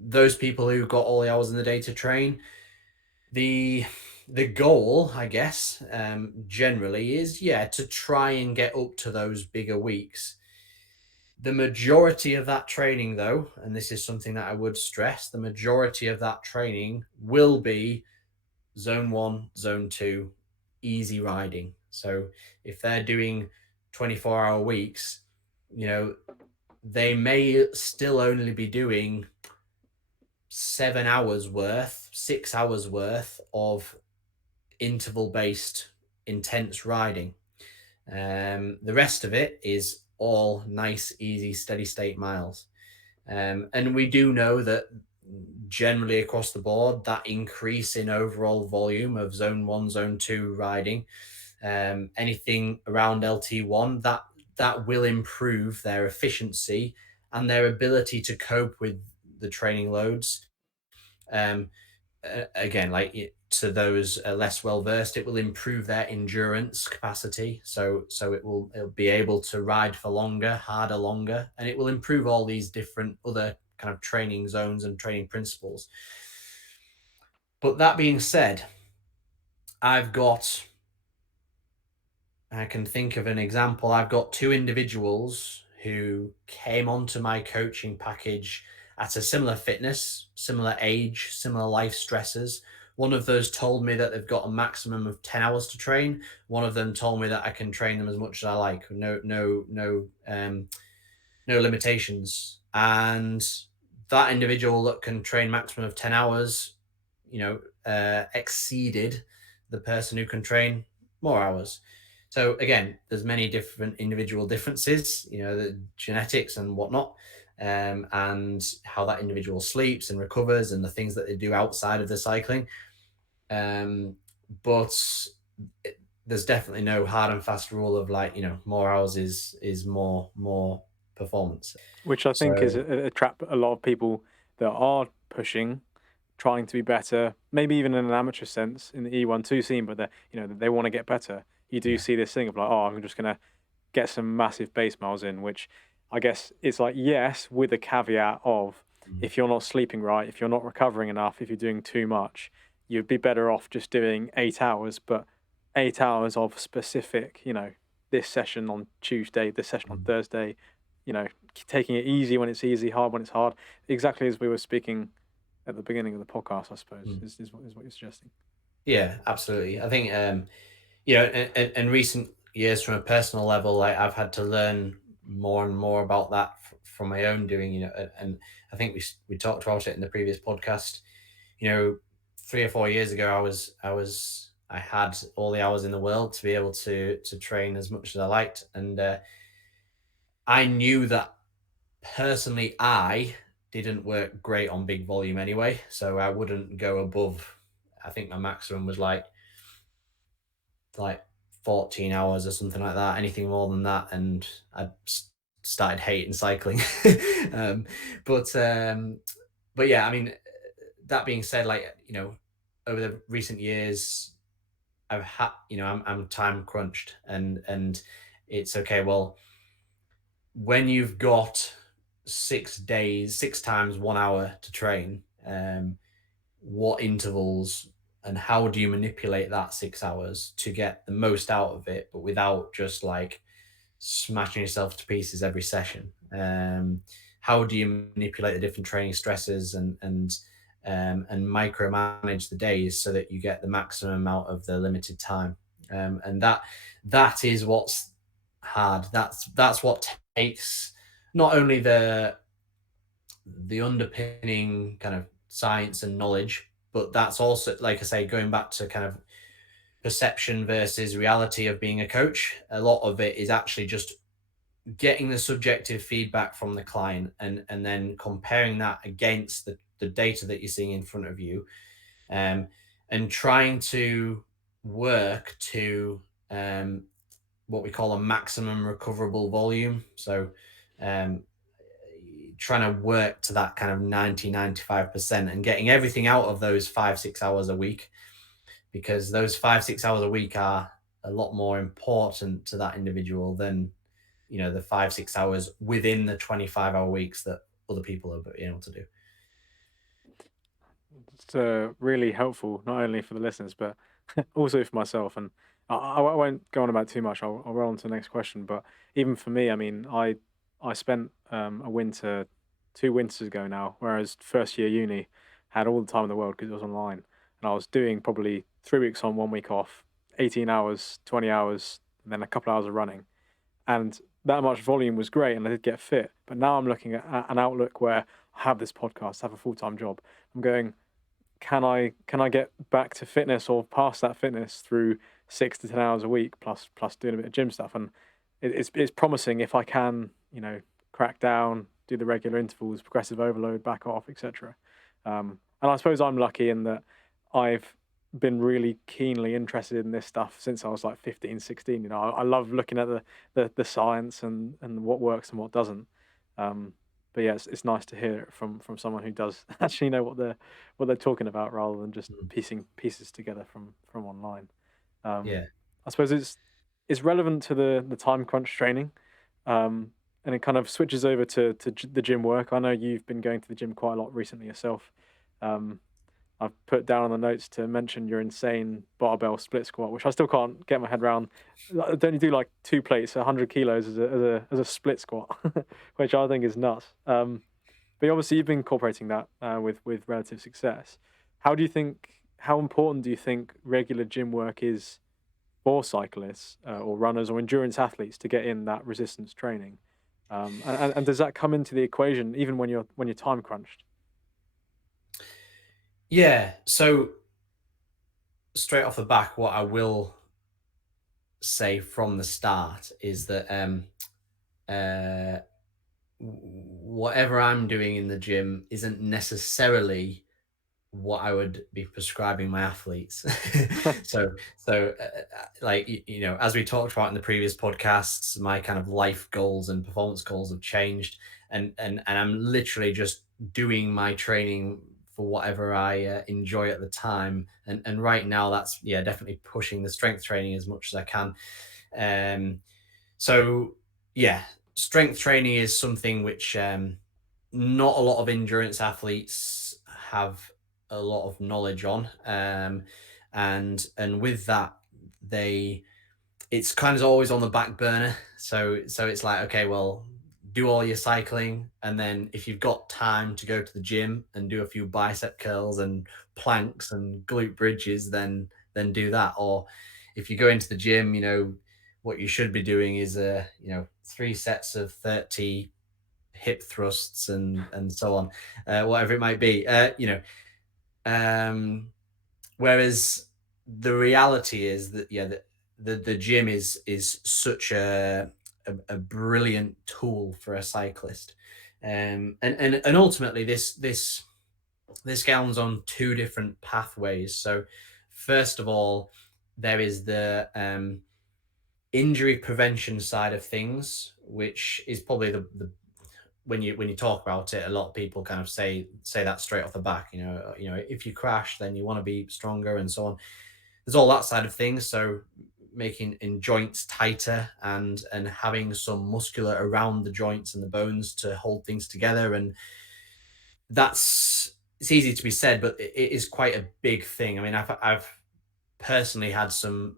those people who got all the hours in the day to train, the goal, I guess, generally is, to try and get up to those bigger weeks. The majority of that training, though, and this is something that I would stress, the majority of that training will be zone 1, zone 2, easy riding. So if they're doing 24-hour weeks, they may still only be doing 7 hours worth, 6 hours worth of interval based intense riding. The rest of it is all nice, easy, steady state miles. And we do know that generally across the board, that increase in overall volume of zone 1, zone 2 riding, anything around LT1, that will improve their efficiency and their ability to cope with the training loads. Again, like to those less well versed, it will improve their endurance capacity. So it'll be able to ride for longer, harder, longer, and it will improve all these different other kind of training zones and training principles. But that being said, I can think of an example. I've got two individuals who came onto my coaching package at a similar fitness, similar age, similar life stresses. One of those told me that they've got a maximum of 10 hours to train. One of them told me that I can train them as much as I like. No limitations. And that individual that can train maximum of 10 hours, exceeded the person who can train more hours. So again, there's many different individual differences, the genetics and whatnot, and how that individual sleeps and recovers and the things that they do outside of the cycling. But there's definitely no hard and fast rule of more hours is more performance. Which I think is So a trap a lot of people that are pushing, trying to be better, maybe even in an amateur sense in the E1-2 scene, but they want to get better. You do yeah, see this thing of like, oh, I'm just gonna get some massive base miles in, which I guess it's like, yes, with a caveat of mm, if you're not sleeping right, if you're not recovering enough, if you're doing too much, you'd be better off just doing 8 hours, but 8 hours of specific, this session on Tuesday, this session on mm. Thursday, taking it easy when it's easy, hard when it's hard. Exactly as we were speaking at the beginning of the podcast, I suppose, Mm. is what you're suggesting. Yeah, absolutely. I think in recent years, from a personal level, like I've had to learn more and more about that from my own doing. And I think we talked about it in the previous podcast. 3 or 4 years ago, I had all the hours in the world to be able to train as much as I liked, and I knew that personally, I didn't work great on big volume anyway, so I wouldn't go above. I think my maximum was like 14 hours or something like that. Anything more than that, and I started hating cycling. um, but um, but yeah, I mean, that being said, like, over the recent years, I've had, I'm time crunched, and it's okay. Well, when you've got 6 days, 6 times 1 hour to train, what intervals and how do you manipulate that 6 hours to get the most out of it, but without just like smashing yourself to pieces every session? How do you manipulate the different training stresses and micromanage the days so that you get the maximum amount of the limited time? And that is what's hard. That's what takes not only the underpinning kind of science and knowledge, but that's also, like I say, going back to kind of perception versus reality of being a coach. A lot of it is actually just getting the subjective feedback from the client and then comparing that against the data that you're seeing in front of you, um, and trying to work to what we call a maximum recoverable volume. So um, trying to work to that kind of 90-95% and getting everything out of those 5-6 hours a week, because those 5-6 hours a week are a lot more important to that individual than the 5-6 hours within the 25-hour weeks that other people are able to do. It's really helpful, not only for the listeners, but also for myself. And I won't go on about too much. I'll roll on to the next question. But even for me, I mean, I spent a winter, 2 winters ago now, whereas first year uni had all the time in the world because it was online. And I was doing probably 3 weeks on, 1 week off, 18 hours, 20 hours, and then a couple hours of running. And that much volume was great and I did get fit. But now I'm looking at an outlook where I have this podcast, have a full-time job. I'm going, can I get back to fitness or past that fitness through 6 to 10 hours a week plus doing a bit of gym stuff? And it's promising if I can, crack down, do the regular intervals, progressive overload, back off, etc. And I suppose I'm lucky in that I've been really keenly interested in this stuff since I was like 15, 16. I love looking at the science and what works and what doesn't. Um, but yeah, it's nice to hear it from someone who does actually know what they're talking about rather than just Mm. piecing pieces together from online. Um, Yeah. I suppose it's relevant to the time crunch training, and it kind of switches over to the gym work. I know you've been going to the gym quite a lot recently yourself. Um, I've put down on the notes to mention your insane barbell split squat, which I still can't get my head around. Don't you do like 2 plates, 100 kilos as a split squat, which I think is nuts. But obviously you've been incorporating that with relative success. How important do you think regular gym work is for cyclists or runners or endurance athletes to get in that resistance training? And does that come into the equation even when you're time crunched? Yeah. So straight off the back, what I will say from the start is that uh, whatever I'm doing in the gym isn't necessarily what I would be prescribing my athletes. Like, as we talked about in the previous podcasts, my kind of life goals and performance goals have changed, and I'm literally just doing my training for whatever I enjoy at the time. And right now, that's, yeah, definitely pushing the strength training as much as I can. Um, so yeah, strength training is something which not a lot of endurance athletes have a lot of knowledge on, and with that, they it's kind of always on the back burner. So it's like, okay, well, do all your cycling, and then if you've got time to go to the gym and do a few bicep curls and planks and glute bridges, then do that. Or if you go into the gym, what you should be doing is 3 sets of 30 hip thrusts and so on, whatever it might be. Um, Whereas the reality is that, yeah, the gym is such a brilliant tool for a cyclist. And ultimately, this gowns on two different pathways. So, first of all, there is the injury prevention side of things, which is probably the when you talk about it, a lot of people kind of say that straight off the back. If you crash, then you want to be stronger and so on. There's all that side of things. So making in joints tighter and having some muscular around the joints and the bones to hold things together, and that's it's easy to be said, but it is quite a big thing. I mean, I've personally had some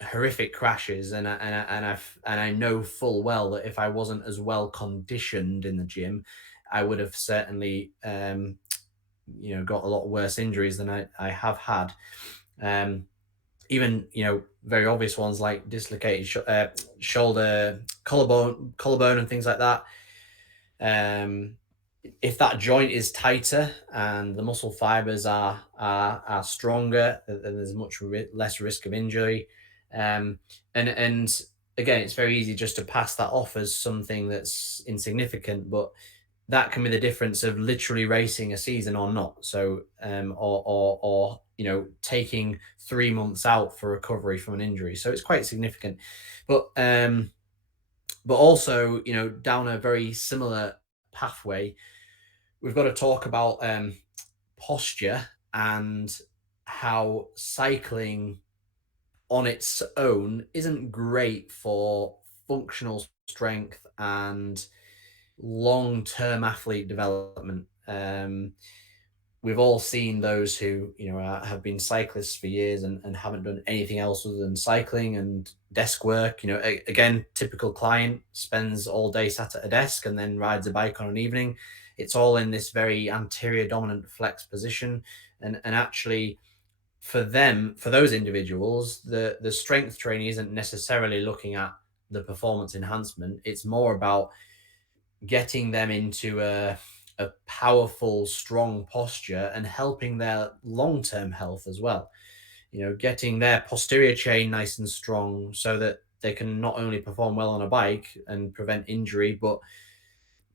horrific crashes, and I know full well that if I wasn't as well conditioned in the gym, I would have certainly got a lot worse injuries than I have had. Um, Even very obvious ones like dislocated shoulder, collarbone, and things like that. Um, if that joint is tighter and the muscle fibers are stronger, then there's much less risk of injury. And again, it's very easy just to pass that off as something that's insignificant, but that can be the difference of literally racing a season or not. So, or taking 3 months out for recovery from an injury. So it's quite significant, but also down a very similar pathway, we've got to talk about posture and how cycling on its own isn't great for functional strength and long-term athlete development. We've all seen those who have been cyclists for years and haven't done anything else other than cycling and desk work. Again, typical client spends all day sat at a desk and then rides a bike on an evening. It's all in this very anterior dominant flex position, and actually for those individuals, the strength training isn't necessarily looking at the performance enhancement. It's more about getting them into a powerful, strong posture and helping their long term health as well. Getting their posterior chain nice and strong so that they can not only perform well on a bike and prevent injury, but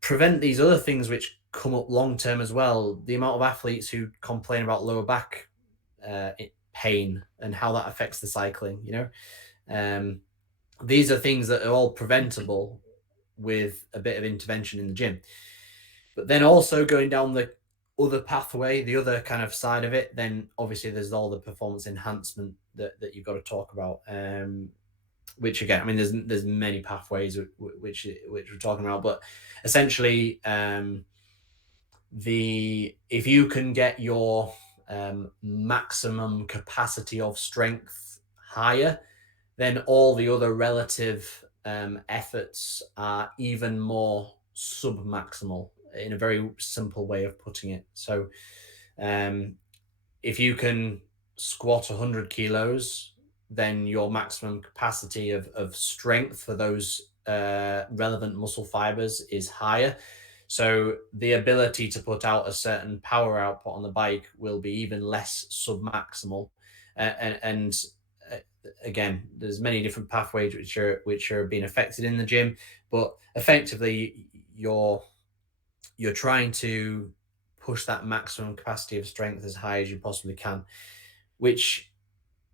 prevent these other things which come up long term as well. The amount of athletes who complain about lower back pain and how that affects the cycling, um, these are things that are all preventable with a bit of intervention in the gym. But then also going down the other pathway, the other kind of side of it, then obviously there's all the performance enhancement that you've got to talk about. Which again, I mean, there's many pathways which we're talking about, but essentially, if you can get your maximum capacity of strength higher, then all the other relative efforts are even more submaximal, in a very simple way of putting it. So, um, if you can squat 100 kilos, then your maximum capacity of strength for those relevant muscle fibers is higher. So the ability to put out a certain power output on the bike will be even less submaximal. And again, there's many different pathways which are being affected in the gym, but effectively you're trying to push that maximum capacity of strength as high as you possibly can, which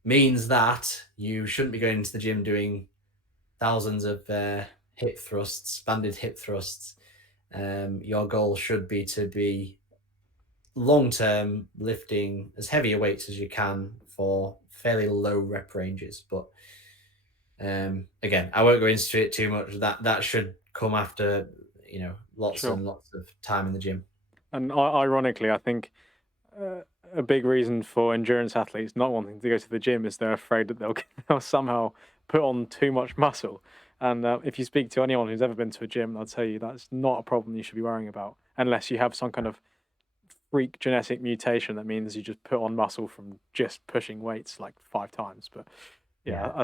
means that you shouldn't be going into the gym doing thousands of hip thrusts, banded hip thrusts. Your goal should be to be long term lifting as heavy a weights as you can for fairly low rep ranges. But again, I won't go into it too much. That should come after lots Sure. and lots of time in the gym. And ironically, I think uh, a big reason for endurance athletes not wanting to go to the gym is they're afraid that they'll, they'll somehow put on too much muscle. And if you speak to anyone who's ever been to a gym, they'll tell you that's not a problem you should be worrying about, unless you have some kind of freak genetic mutation that means you just put on muscle from just pushing weights like 5 times. But yeah, Yeah. I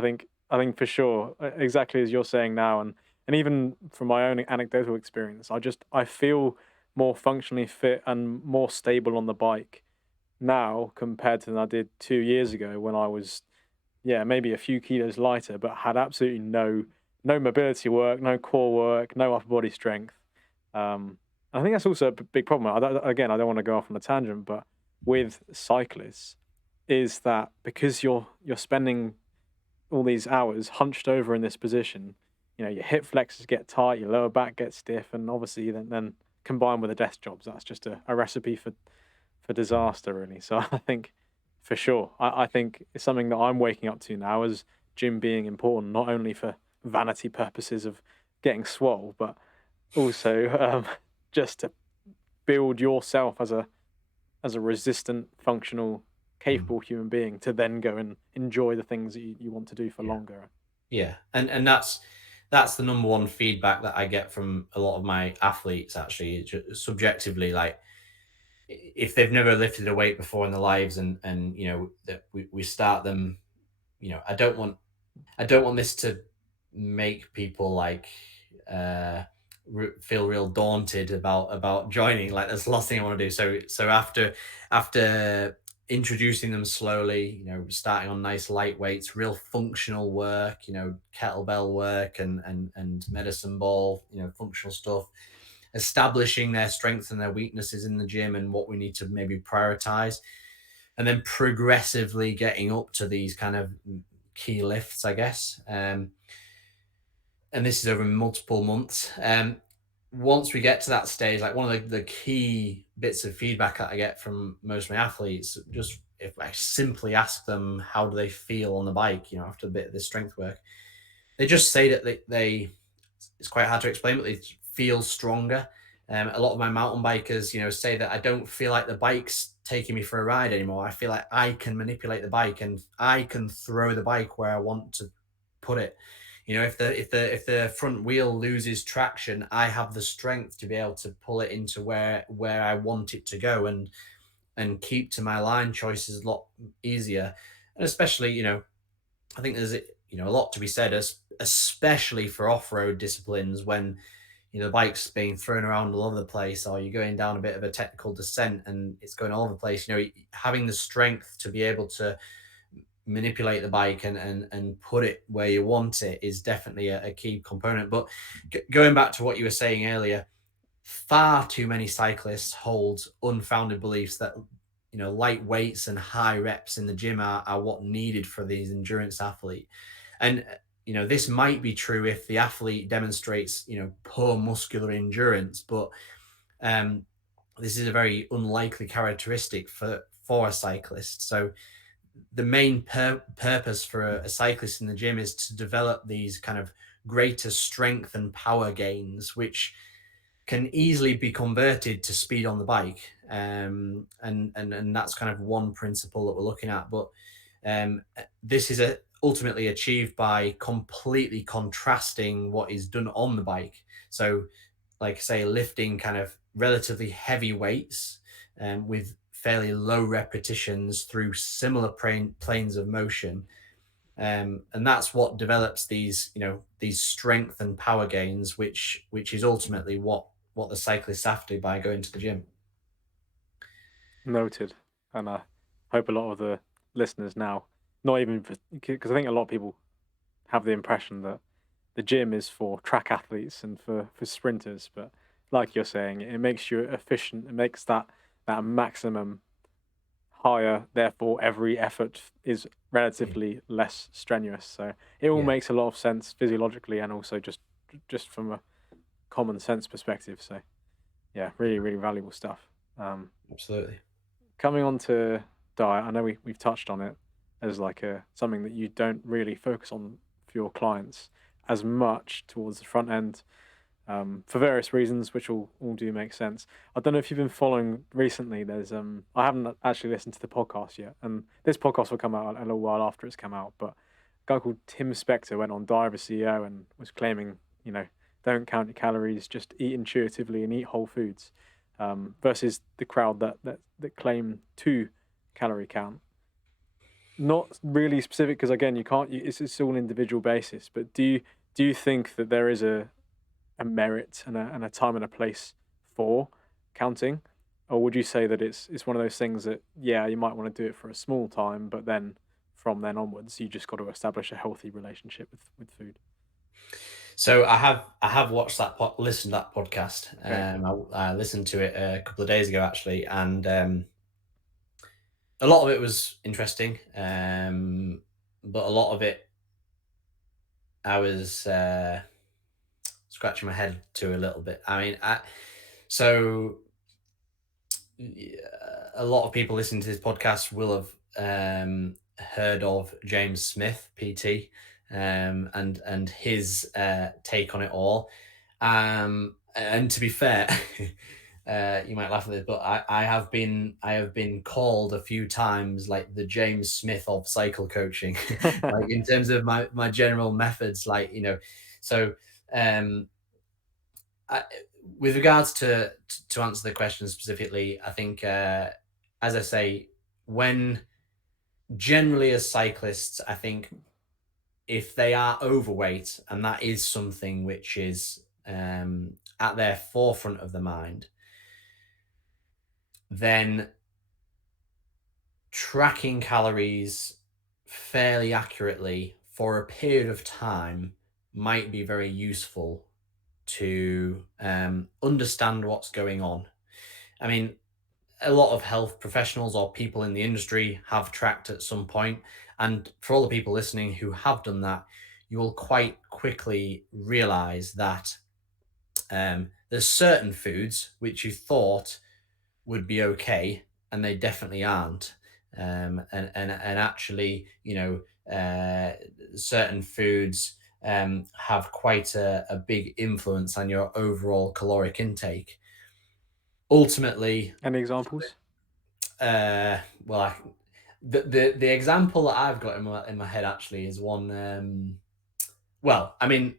think for sure, exactly as you're saying now, and even from my own anecdotal experience, I feel more functionally fit and more stable on the bike now compared to than I did 2 years ago when I was, yeah, maybe a few kilos lighter, but had absolutely no mobility work, no core work, no upper body strength. Um, I think that's also a big problem. Again, I don't want to go off on a tangent, but with cyclists, is that because you're spending all these hours hunched over in this position, your hip flexors get tight, your lower back gets stiff, and obviously then combined with the desk jobs, that's just a recipe for disaster, really. So I think for sure, I think it's something that I'm waking up to now as gym being important, not only for vanity purposes of getting swole, but also just to build yourself as a resistant, functional, Mm. capable human being to then go and enjoy the things that you want to do for Yeah. longer. Yeah, and that's the number one feedback that I get from a lot of my athletes. Actually, subjectively, like if they've never lifted a weight before in their lives, and that we start them, I don't want this to make people like uh feel real daunted about joining. Like that's the last thing I want to do. So after introducing them slowly, starting on nice light weights, real functional work, kettlebell work and medicine ball, functional stuff, establishing their strengths and their weaknesses in the gym and what we need to maybe prioritize, and then progressively getting up to these kind of key lifts, I guess. And this is over multiple months. Once we get to that stage, like one of the key bits of feedback that I get from most of my athletes, just if I simply ask them how do they feel on the bike, after a bit of this strength work, they just say that they it's quite hard to explain, but they feel stronger. A lot of my mountain bikers, say that I don't feel like the bike's taking me for a ride anymore. I feel like I can manipulate the bike and I can throw the bike where I want to put it. If the front wheel loses traction, I have the strength to be able to pull it into where I want it to go, and keep to my line choices a lot easier. And especially, I think there's a lot to be said, especially for off-road disciplines when the bike's being thrown around all over the place, or you're going down a bit of a technical descent and it's going all over the place. Having the strength to be able to manipulate the bike and put it where you want it is definitely a key component. But going back to what you were saying earlier, far too many cyclists hold unfounded beliefs that light weights and high reps in the gym are what needed for these endurance athlete. And this might be true if the athlete demonstrates poor muscular endurance, but um, this is a very unlikely characteristic for a cyclist. So the main purpose for a cyclist in the gym is to develop these kind of greater strength and power gains, which can easily be converted to speed on the bike. And that's kind of one principle that we're looking at. But this is ultimately achieved by completely contrasting what is done on the bike. So, like say, lifting kind of relatively heavy weights with fairly low repetitions through similar planes of motion, and that's what develops these strength and power gains, which is ultimately what the cyclists after by going to the gym. Noted. And I hope a lot of the listeners now, not even because I think a lot of people have the impression that the gym is for track athletes and for sprinters, but like you're saying, it makes you efficient. It makes that maximum higher. Therefore, every effort is Mm. relatively less strenuous. So it all Yeah, makes a lot of sense physiologically and also just from a common sense perspective. So yeah, really, really valuable stuff. Um, absolutely. Coming on to diet, I know we've touched on it as like a something that you don't really focus on for your clients as much towards the front end, for various reasons, which all do make sense. I don't know if you've been following recently. There's I haven't actually listened to the podcast yet, and this podcast will come out a little while after it's come out. But a guy called Tim Spector went on Diary of a CEO and was claiming, don't count your calories, just eat intuitively and eat whole foods, versus the crowd that claim to calorie count. Not really specific because again, you can't. It's all individual basis. But do you think that there is a merit and a time and a place for counting, or would you say that it's one of those things that yeah you might want to do it for a small time, but then from then onwards you just got to establish a healthy relationship with food? So I have watched listened to that podcast. Okay. I listened to it a couple of days ago actually, and a lot of it was interesting, but a lot of it I was scratching my head to a little bit. I mean, so yeah, a lot of people listening to this podcast will have heard of James Smith, PT, and his take on it all. And to be fair, you might laugh at this, but I have been called a few times like the James Smith of cycle coaching, like in terms of my general methods, like so. Um, I, with regards to answer the question specifically, I think as I say, when generally as cyclists, I think if they are overweight, and that is something which is at their forefront of the mind, then tracking calories fairly accurately for a period of time might be very useful to understand what's going on. I mean, a lot of health professionals or people in the industry have tracked at some point. And for all the people listening who have done that, you will quite quickly realize that there's certain foods which you thought would be okay, and they definitely aren't. And actually, certain foods have quite a big influence on your overall caloric intake. Ultimately, Any examples? well, the example that I've got in my head actually is one. Well, I mean,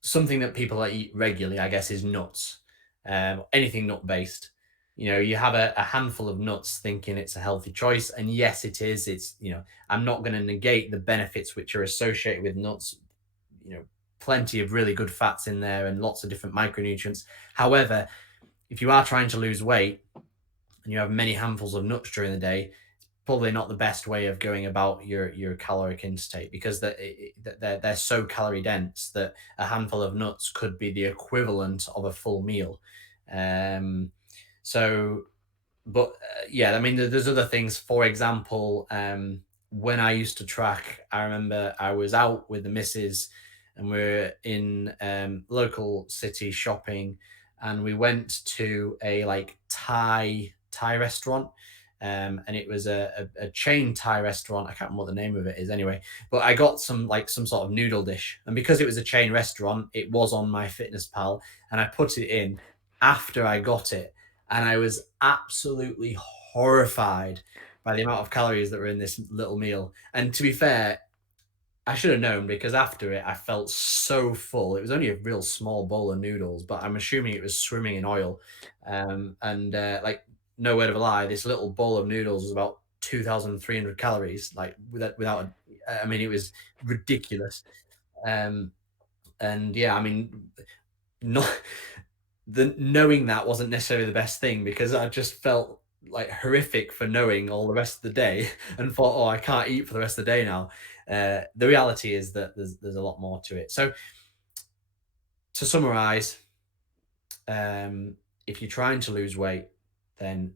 something that people that eat regularly, I guess, is nuts. Anything nut based. You have a handful of nuts thinking it's a healthy choice, and yes, it is. I'm not going to negate the benefits which are associated with nuts. You know, plenty of really good fats in there and lots of different micronutrients. However, if you are trying to lose weight and you have many handfuls of nuts during the day, probably not the best way of going about your caloric intake, because they're so calorie dense that a handful of nuts could be the equivalent of a full meal. Um, so but yeah, I mean, there's other things. For example, when I used to track, I remember I was out with the missus, and we're in local city shopping, and we went to a like Thai restaurant. And it was a chain Thai restaurant. I can't remember what the name of it is anyway. But I got some sort of noodle dish, and because it was a chain restaurant, it was on my Fitness Pal, and I put it in after I got it, and I was absolutely horrified by the amount of calories that were in this little meal. And to be fair, I should have known, because after it, I felt so full. It was only a real small bowl of noodles, but I'm assuming it was swimming in oil. And like, no word of a lie, this little bowl of noodles was about 2,300 calories. Like, I mean, it was ridiculous. Um, and yeah, I mean, not the knowing that wasn't necessarily the best thing, because I just felt like horrific for knowing all the rest of the day and thought, oh, I can't eat for the rest of the day now. The reality is that there's a lot more to it. So to summarize, um, if you're trying to lose weight, then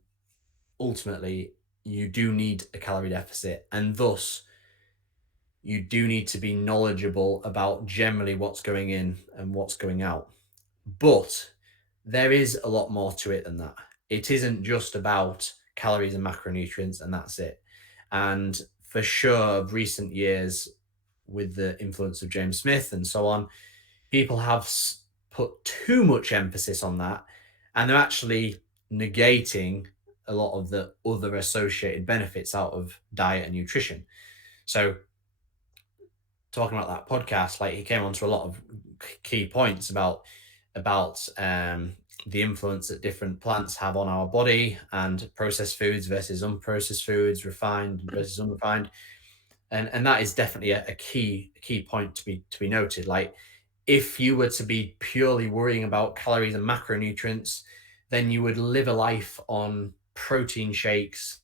ultimately you do need a calorie deficit, and thus you do need to be knowledgeable about generally what's going in and what's going out. But there is a lot more to it than that. It isn't just about calories and macronutrients and that's it. And for sure, recent years, with the influence of James Smith and so on, people have put too much emphasis on that, and they're actually negating a lot of the other associated benefits out of diet and nutrition. So talking about that podcast, like, he came onto a lot of key points about the influence that different plants have on our body, and processed foods versus unprocessed foods, refined versus unrefined, and that is definitely a key point to be noted. Like, if you were to be purely worrying about calories and macronutrients, then you would live a life on protein shakes,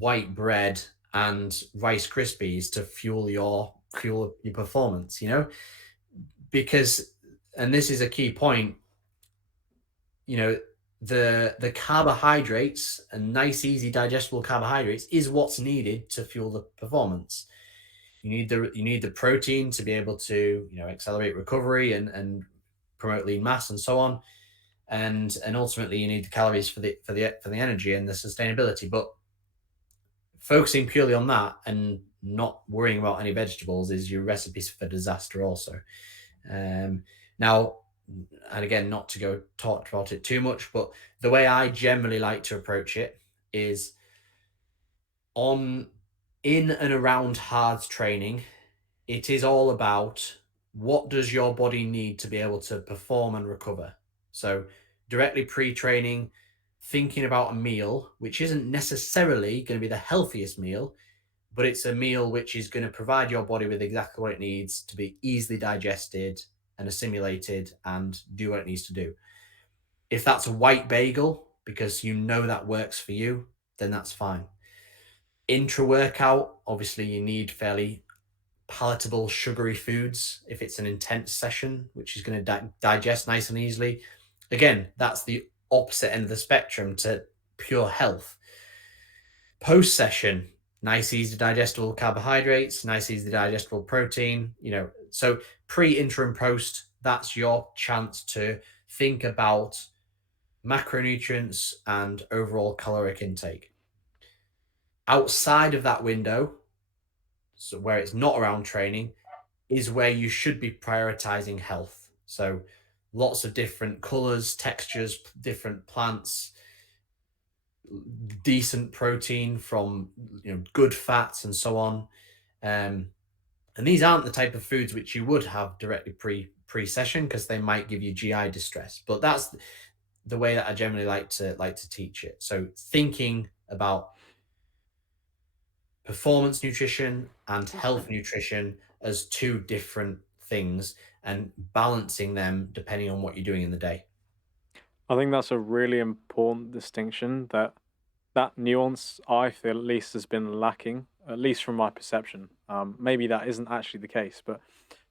white bread, and Rice Krispies to fuel your performance. because, and this is a key point, you know, the carbohydrates and nice, easy, digestible carbohydrates is what's needed to fuel the performance. You need the protein to be able to, accelerate recovery and promote lean mass and so on. And ultimately you need the calories for the energy and the sustainability. But focusing purely on that and not worrying about any vegetables is your recipe for disaster also. Now, and again, not to go talk about it too much, but the way I generally like to approach it is on in and around hard training. It is all about what does your body need to be able to perform and recover. So directly pre-training, thinking about a meal, which isn't necessarily going to be the healthiest meal, but it's a meal which is going to provide your body with exactly what it needs to be easily digested and assimilated and do what it needs to do. If that's a white bagel, because you know that works for you, then that's fine. Intra workout, obviously, you need fairly palatable, sugary foods if it's an intense session, which is going to digest nice and easily. Again, that's the opposite end of the spectrum to pure health. Post session, nice, easy digestible carbohydrates, nice, easy digestible protein. So pre, intra, and post, that's your chance to think about macronutrients and overall caloric intake. Outside of that window, so where it's not around training, is where you should be prioritizing health. So lots of different colors, textures, different plants, decent protein from good fats and so on. And these aren't the type of foods which you would have directly pre-session because they might give you GI distress. But that's the way that I generally like to teach it. So thinking about performance nutrition and health nutrition as two different things and balancing them depending on what you're doing in the day. I think that's a really important distinction, that nuance, I feel at least, has been lacking, at least from my perception. Maybe that isn't actually the case, but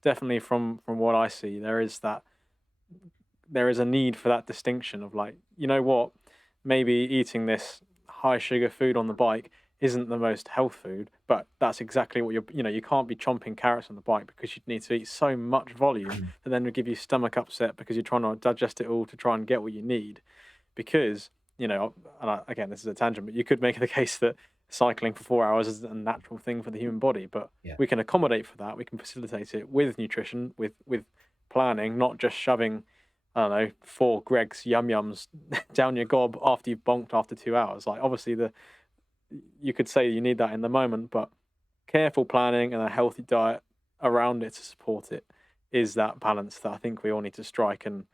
definitely from what I see, there is a need for that distinction of, like, you know what, maybe eating this high sugar food on the bike isn't the most health food, but that's exactly what you can't be chomping carrots on the bike because you need to eat so much volume that then would give you stomach upset because you're trying to digest it all to try and get what you need. Because, again, this is a tangent, but you could make the case that cycling for 4 hours is a natural thing for the human body, but Yeah. we can accommodate for that. We can facilitate it with nutrition, with planning, not just shoving, I don't know, 4 Greg's yum yums down your gob after you've bonked after 2 hours. Like, obviously, you could say you need that in the moment, but careful planning and a healthy diet around it to support it is that balance that I think we all need to strike and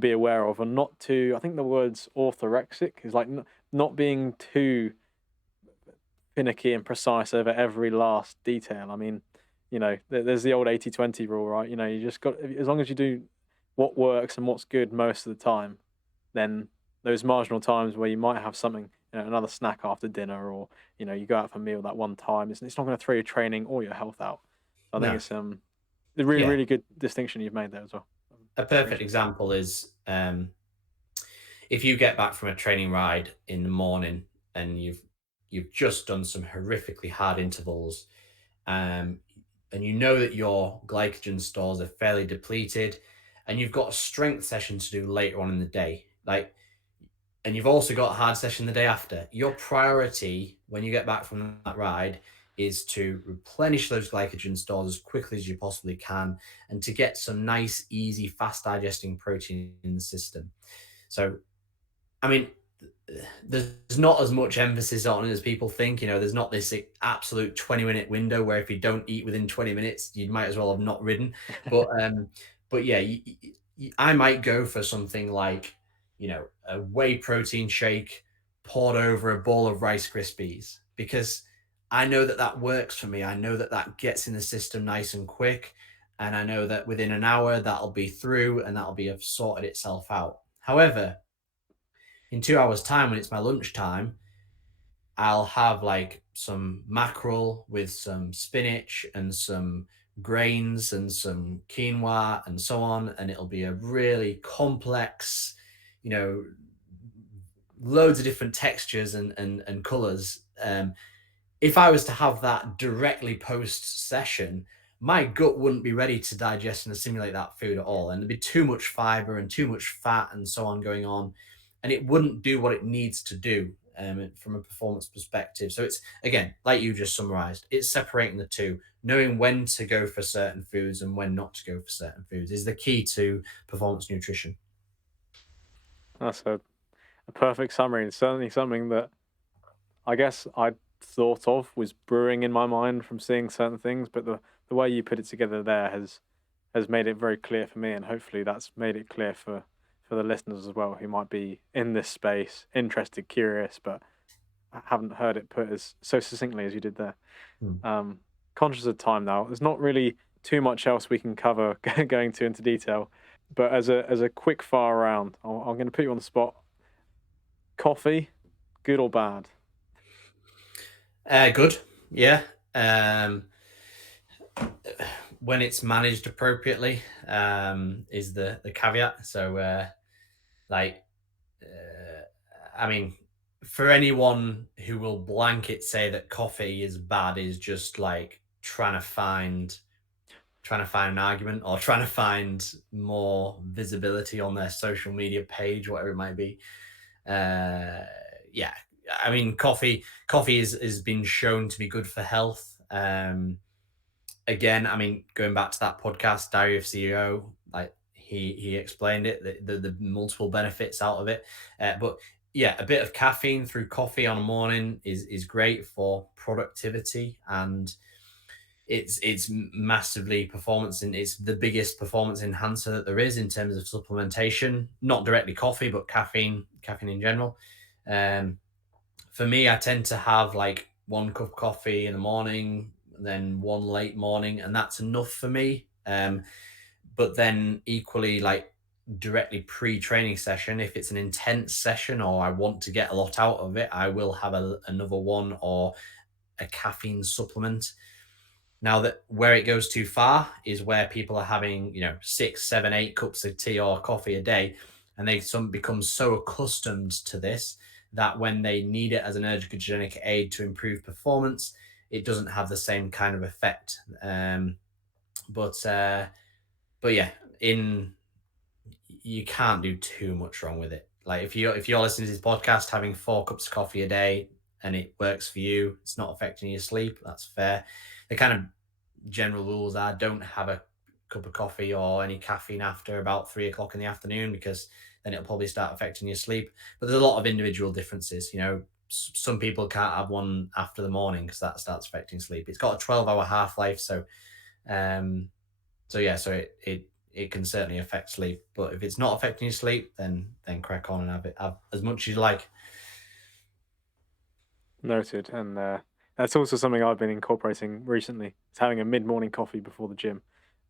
be aware of, and not too. I think the words orthorexic is like not being too finicky and precise over every last detail. I mean, there's the old 80-20 rule, right? You just got, as long as you do what works and what's good most of the time, then those marginal times where you might have something, another snack after dinner, or you go out for a meal that one time, it's not going to throw your training or your health out. So I think No. it's a really, Yeah. really good distinction you've made there as well. A perfect Appreciate it. example is if you get back from a training ride in the morning and you've just done some horrifically hard intervals, um, and you know that your glycogen stores are fairly depleted, and you've got a strength session to do later on in the day, and you've also got a hard session the day after. Your priority when you get back from that ride is to replenish those glycogen stores as quickly as you possibly can and to get some nice, easy, fast digesting protein in the system. So, I mean, there's not as much emphasis on it as people think. There's not this absolute 20-minute window where if you don't eat within 20 minutes, you might as well have not ridden. But but yeah, I might go for something like a whey protein shake poured over a bowl of Rice Krispies because I know that that works for me. I know that that gets in the system nice and quick, and I know that within an hour that'll be through and that'll be have sorted itself out. However, in 2 hours' time, when it's my lunchtime, I'll have like some mackerel with some spinach and some grains and some quinoa and so on, and it'll be a really complex, you know, loads of different textures and colors. If I was to have that directly post session, my gut wouldn't be ready to digest and assimilate that food at all. And there'd be too much fiber and too much fat and so on going on. And it wouldn't do what it needs to do from a performance perspective. So it's, again, like you just summarized, it's separating the two. Knowing when to go for certain foods and when not to go for certain foods is the key to performance nutrition. That's a perfect summary, and certainly something that I guess I thought of was brewing in my mind from seeing certain things, but the way you put it together there has made it very clear for me, and hopefully that's made it clear for the listeners as well who might be in this space, interested, curious, but haven't heard it put as so succinctly as you did there. Mm. Um, Conscious of time now, there's not really too much else we can cover going too into detail, but as a quick fire round, I'm going to put you on the spot. Coffee, good or bad? Good. Yeah. Um, when it's managed appropriately, is the caveat. So, like, uh, I mean, for anyone who will blanket say that coffee is bad is just like trying to find an argument or trying to find more visibility on their social media page, whatever it might be. Uh, yeah, I mean, coffee is been shown to be good for health. Again, I mean, going back to that podcast, Diary of CEO, like he explained it, the multiple benefits out of it. But yeah, a bit of caffeine through coffee on a morning is great for productivity, and it's massively performance, and it's the biggest performance enhancer that there is in terms of supplementation. Not directly coffee, but caffeine in general. Um, for me, I tend to have like one cup of coffee in the morning, then one late morning, and that's enough for me. But then equally, like directly pre-training session, if it's an intense session or I want to get a lot out of it, I will have another one or a caffeine supplement. Now that where it goes too far is where people are having, 6, 7, 8 cups of tea or coffee a day, and they some become so accustomed to this that when they need it as an ergogenic aid to improve performance, it doesn't have the same kind of effect. But but yeah, in you can't do too much wrong with it. Like if you're listening to this podcast, having 4 cups of coffee a day and it works for you, it's not affecting your sleep. That's fair. The kind of general rules are don't have a cup of coffee or any caffeine after about 3 o'clock in the afternoon, because then it'll probably start affecting your sleep. But there's a lot of individual differences. Some people can't have one after the morning because that starts affecting sleep. It's got a 12-hour half life, um, so it can certainly affect sleep. But if it's not affecting your sleep, then crack on and have as much as you like. Noted. And that's also something I've been incorporating recently. It's having a mid-morning coffee before the gym,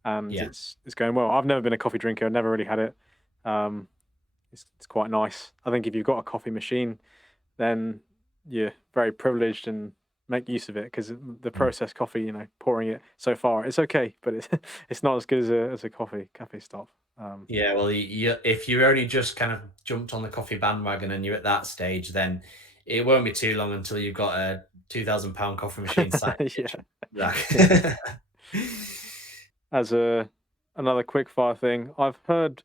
and Yeah. it's going well. I've never been a coffee drinker. Never really had it. Um, it's quite nice. I think if you've got a coffee machine, then you're very privileged and make use of it, because the Mm. processed coffee, pouring it so far, it's okay, but it's it's not as good as a cafe stop. Yeah, well, if you only just kind of jumped on the coffee bandwagon and you're at that stage, then it won't be too long until you've got a £2,000 coffee machine sat in Yeah, your yeah. kitchen. As another quick fire thing, I've heard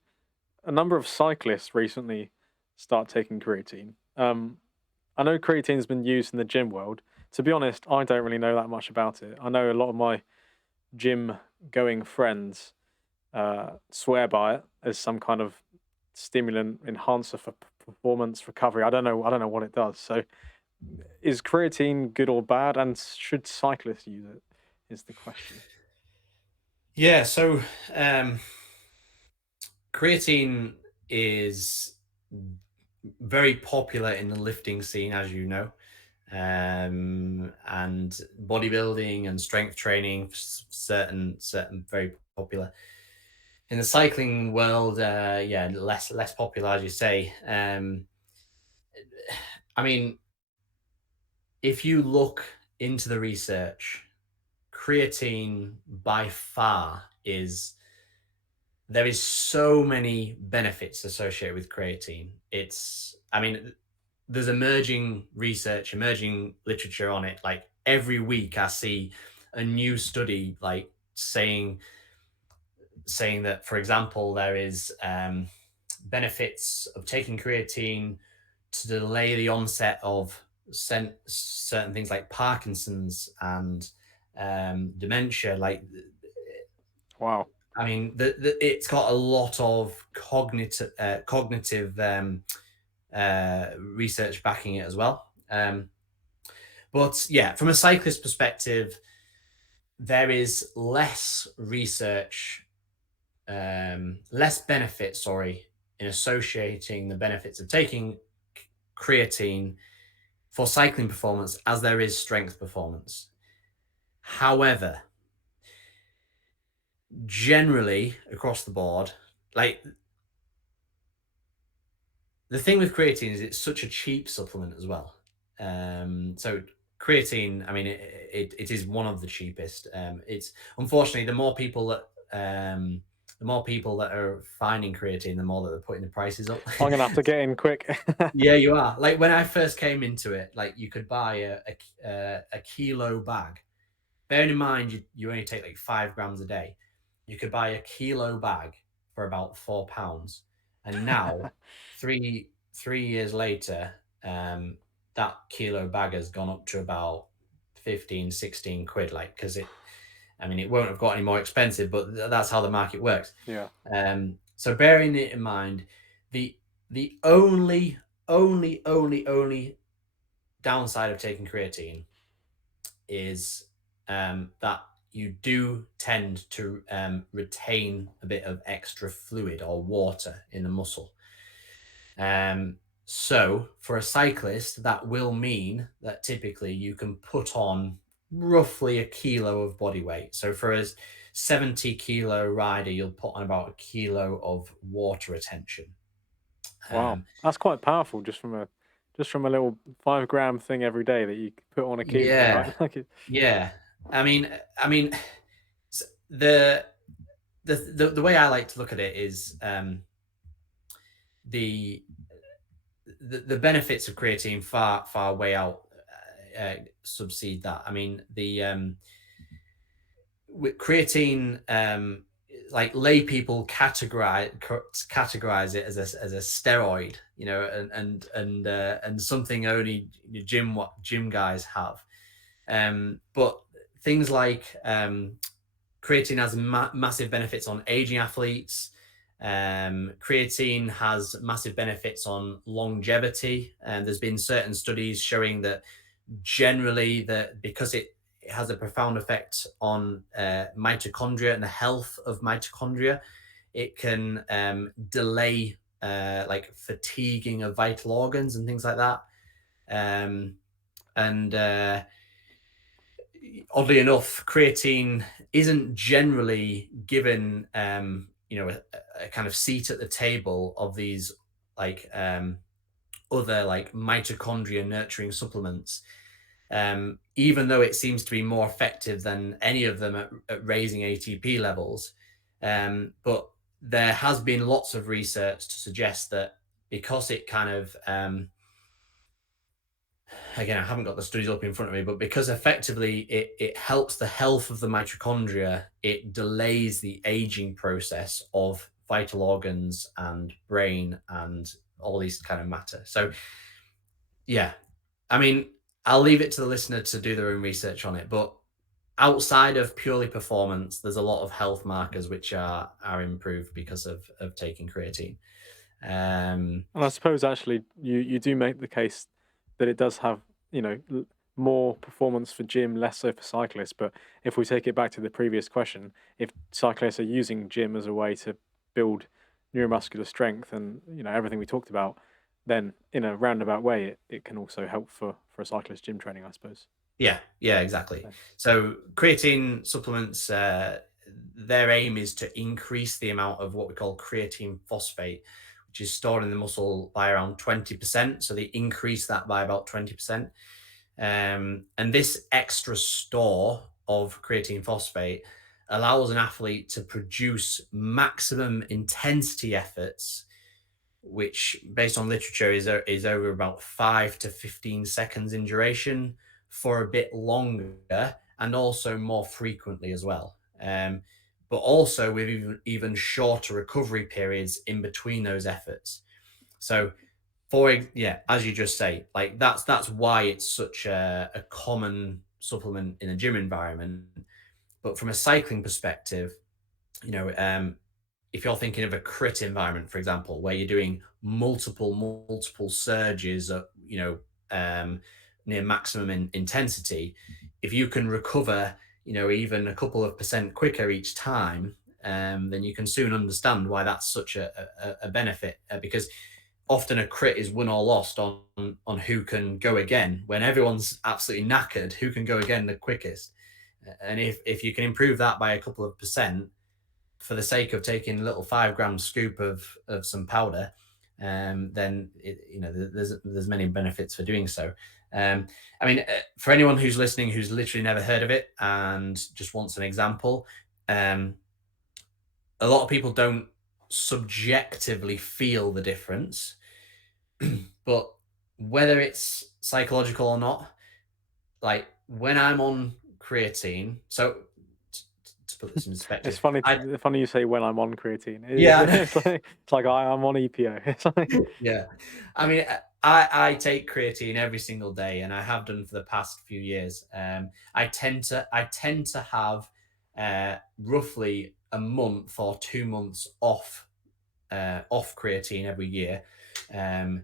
a number of cyclists recently start taking creatine. I know creatine's been used in the gym world. To be honest, I don't really know that much about it. I know a lot of my gym going friends swear by it as some kind of stimulant enhancer for performance recovery. I don't know what it does. So, is creatine good or bad, and should cyclists use it? Is the question. Yeah, so um, creatine is very popular in the lifting scene, as you know, and bodybuilding and strength training, certain very popular. In the cycling world, yeah, less popular, as you say. I mean, if you look into the research, creatine by far is there is so many benefits associated with creatine. I mean, there's emerging research, emerging literature on it. Like every week, I see a new study like saying that, for example, there is benefits of taking creatine to delay the onset of certain things like Parkinson's and dementia. Like, Wow. I mean, it's got a lot of cognitive research backing it as well. But yeah, from a cyclist perspective, there is less research, less benefit, sorry, in associating the benefits of taking creatine for cycling performance as there is strength performance. However, generally across the board, like the thing with creatine is it's such a cheap supplement as well. So creatine, I mean, it is one of the cheapest. It's unfortunately the more people that are finding creatine, the more that they're putting the prices up. I'm gonna have to get in quick. Yeah, you are. Like when I first came into it, like you could buy a kilo bag. Bearing in mind you only take like 5 grams a day, you could buy a kilo bag for about £4, and now three years later, that kilo bag has gone up to about 15, 16 quid. Like because I mean, it won't have got any more expensive, but that's how the market works. Yeah. So bearing it in mind, the the only downside of taking creatine is that you do tend to retain a bit of extra fluid or water in the muscle. Um, so for a cyclist, that will mean that typically you can put on roughly a kilo of body weight. So for a 70-kilo rider, you'll put on about a kilo of water retention. Wow. Um, That's quite powerful just from a little 5 gram thing every day that you put on a kilo, yeah, right? Like it, yeah. I mean, the the way I like to look at it is the the benefits of creatine far way out subsede that. I mean, the with creatine, like lay people categorize it as a steroid, you know, and something only gym guys have. But things like creatine has massive benefits on aging athletes. Creatine has massive benefits on longevity, and there's been certain studies showing that generally that because it has a profound effect on mitochondria and the health of mitochondria, it can delay like fatiguing of vital organs and things like that. Um, and Oddly enough, creatine isn't generally given, a kind of seat at the table of these like other like mitochondria nurturing supplements. Even though it seems to be more effective than any of them at raising ATP levels. But there has been lots of research to suggest that because it kind of again, I haven't got the studies up in front of me, but because effectively it helps the health of the mitochondria, it delays the aging process of vital organs and brain and all these kind of matter. So, yeah, I mean, I'll leave it to the listener to do their own research on it. But outside of purely performance, there's a lot of health markers which are improved because of taking creatine. Um, and I suppose actually you do make the case that it does have, more performance for gym, less so for cyclists. But if we take it back to the previous question, if cyclists are using gym as a way to build neuromuscular strength and everything we talked about, then in a roundabout way, it can also help for a cyclist gym training, I suppose. yeah, exactly. So, So creatine supplements, their aim is to increase the amount of what we call creatine phosphate, which is stored in the muscle by around 20%. So they increase that by about 20%. And this extra store of creatine phosphate allows an athlete to produce maximum intensity efforts, which, based on literature, is over about 5 to 15 seconds in duration, for a bit longer and also more frequently as well. But also with even shorter recovery periods in between those efforts. So, yeah, as you just say, like that's why it's such a common supplement in a gym environment. But from a cycling perspective, you know, if you're thinking of a crit environment, for example, where you're doing multiple surges at, near maximum intensity, if you can recover, even a couple of percent quicker each time, then you can soon understand why that's such a benefit. Because often a crit is won or lost on who can go again. When everyone's absolutely knackered, who can go again the quickest? And if you can improve that by a couple of percent, for the sake of taking a little 5 gram scoop of some powder, then there's many benefits for doing so. I mean, for anyone who's listening who's literally never heard of it and just wants an example, um, a lot of people don't subjectively feel the difference, but whether it's psychological or not, like when I'm on creatine, so to put this in It's perspective, funny. I Funny you say when I'm on creatine. yeah, I know. It's like I'm on EPO. It's like Yeah. I mean, I take creatine every single day, and I have done for the past few years. I tend to have roughly a month or 2 months off creatine every year, um,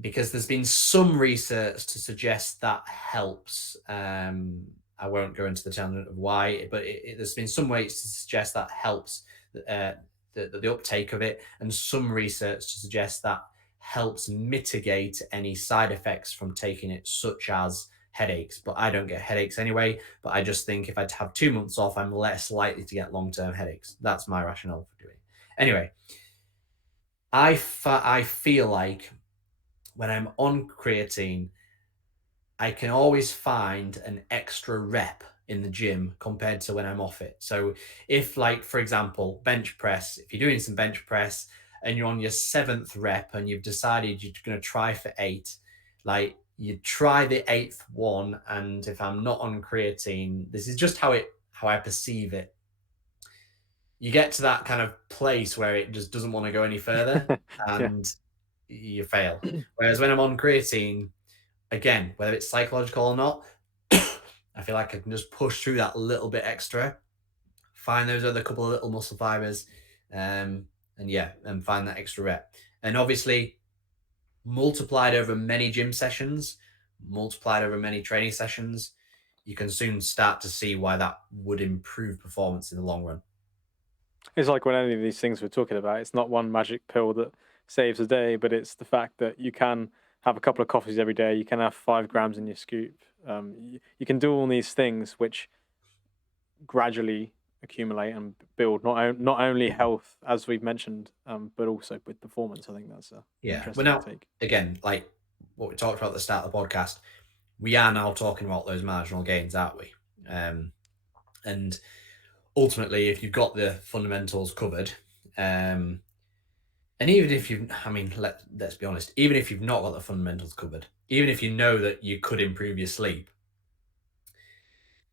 because there's been some research to suggest that helps. I won't go into the tangent of why, but there's been some ways to suggest that helps uh, the uptake of it, and some research to suggest that helps mitigate any side effects from taking it, such as headaches. But I don't get headaches anyway. But I just think if I have 2 months off, I'm less likely to get long term headaches. That's my rationale for doing it. Anyway, I feel like when I'm on creatine, I can always find an extra rep in the gym compared to when I'm off it. So if, like, for example, bench press, if you're doing some bench press and you're on your seventh rep and you've decided you're going to try for eight, like you try the eighth one. And if I'm not on creatine, this is just how I perceive it. You get to that kind of place where it just doesn't want to go any further, yeah. and you fail. Whereas when I'm on creatine, again, whether it's psychological or not, I feel like I can just push through that little bit extra, find those other couple of little muscle fibers, and yeah, and find that extra rep. And obviously, multiplied over many gym sessions, multiplied over many training sessions, you can soon start to see why that would improve performance in the long run. It's like when any of these things we're talking about, it's not one magic pill that saves a day, but it's the fact that you can have a couple of coffees every day. You can have 5 grams in your scoop. You can do all these things which gradually accumulate and build not only health, as we've mentioned, but also with performance. I think that's a Yeah. Well, interesting now, take. again, like what we talked about at the start of the podcast, we are now talking about those marginal gains, aren't we? And ultimately, if you've got the fundamentals covered, and even if you've, I mean, let's be honest, even if you've not got the fundamentals covered, even if you know that you could improve your sleep,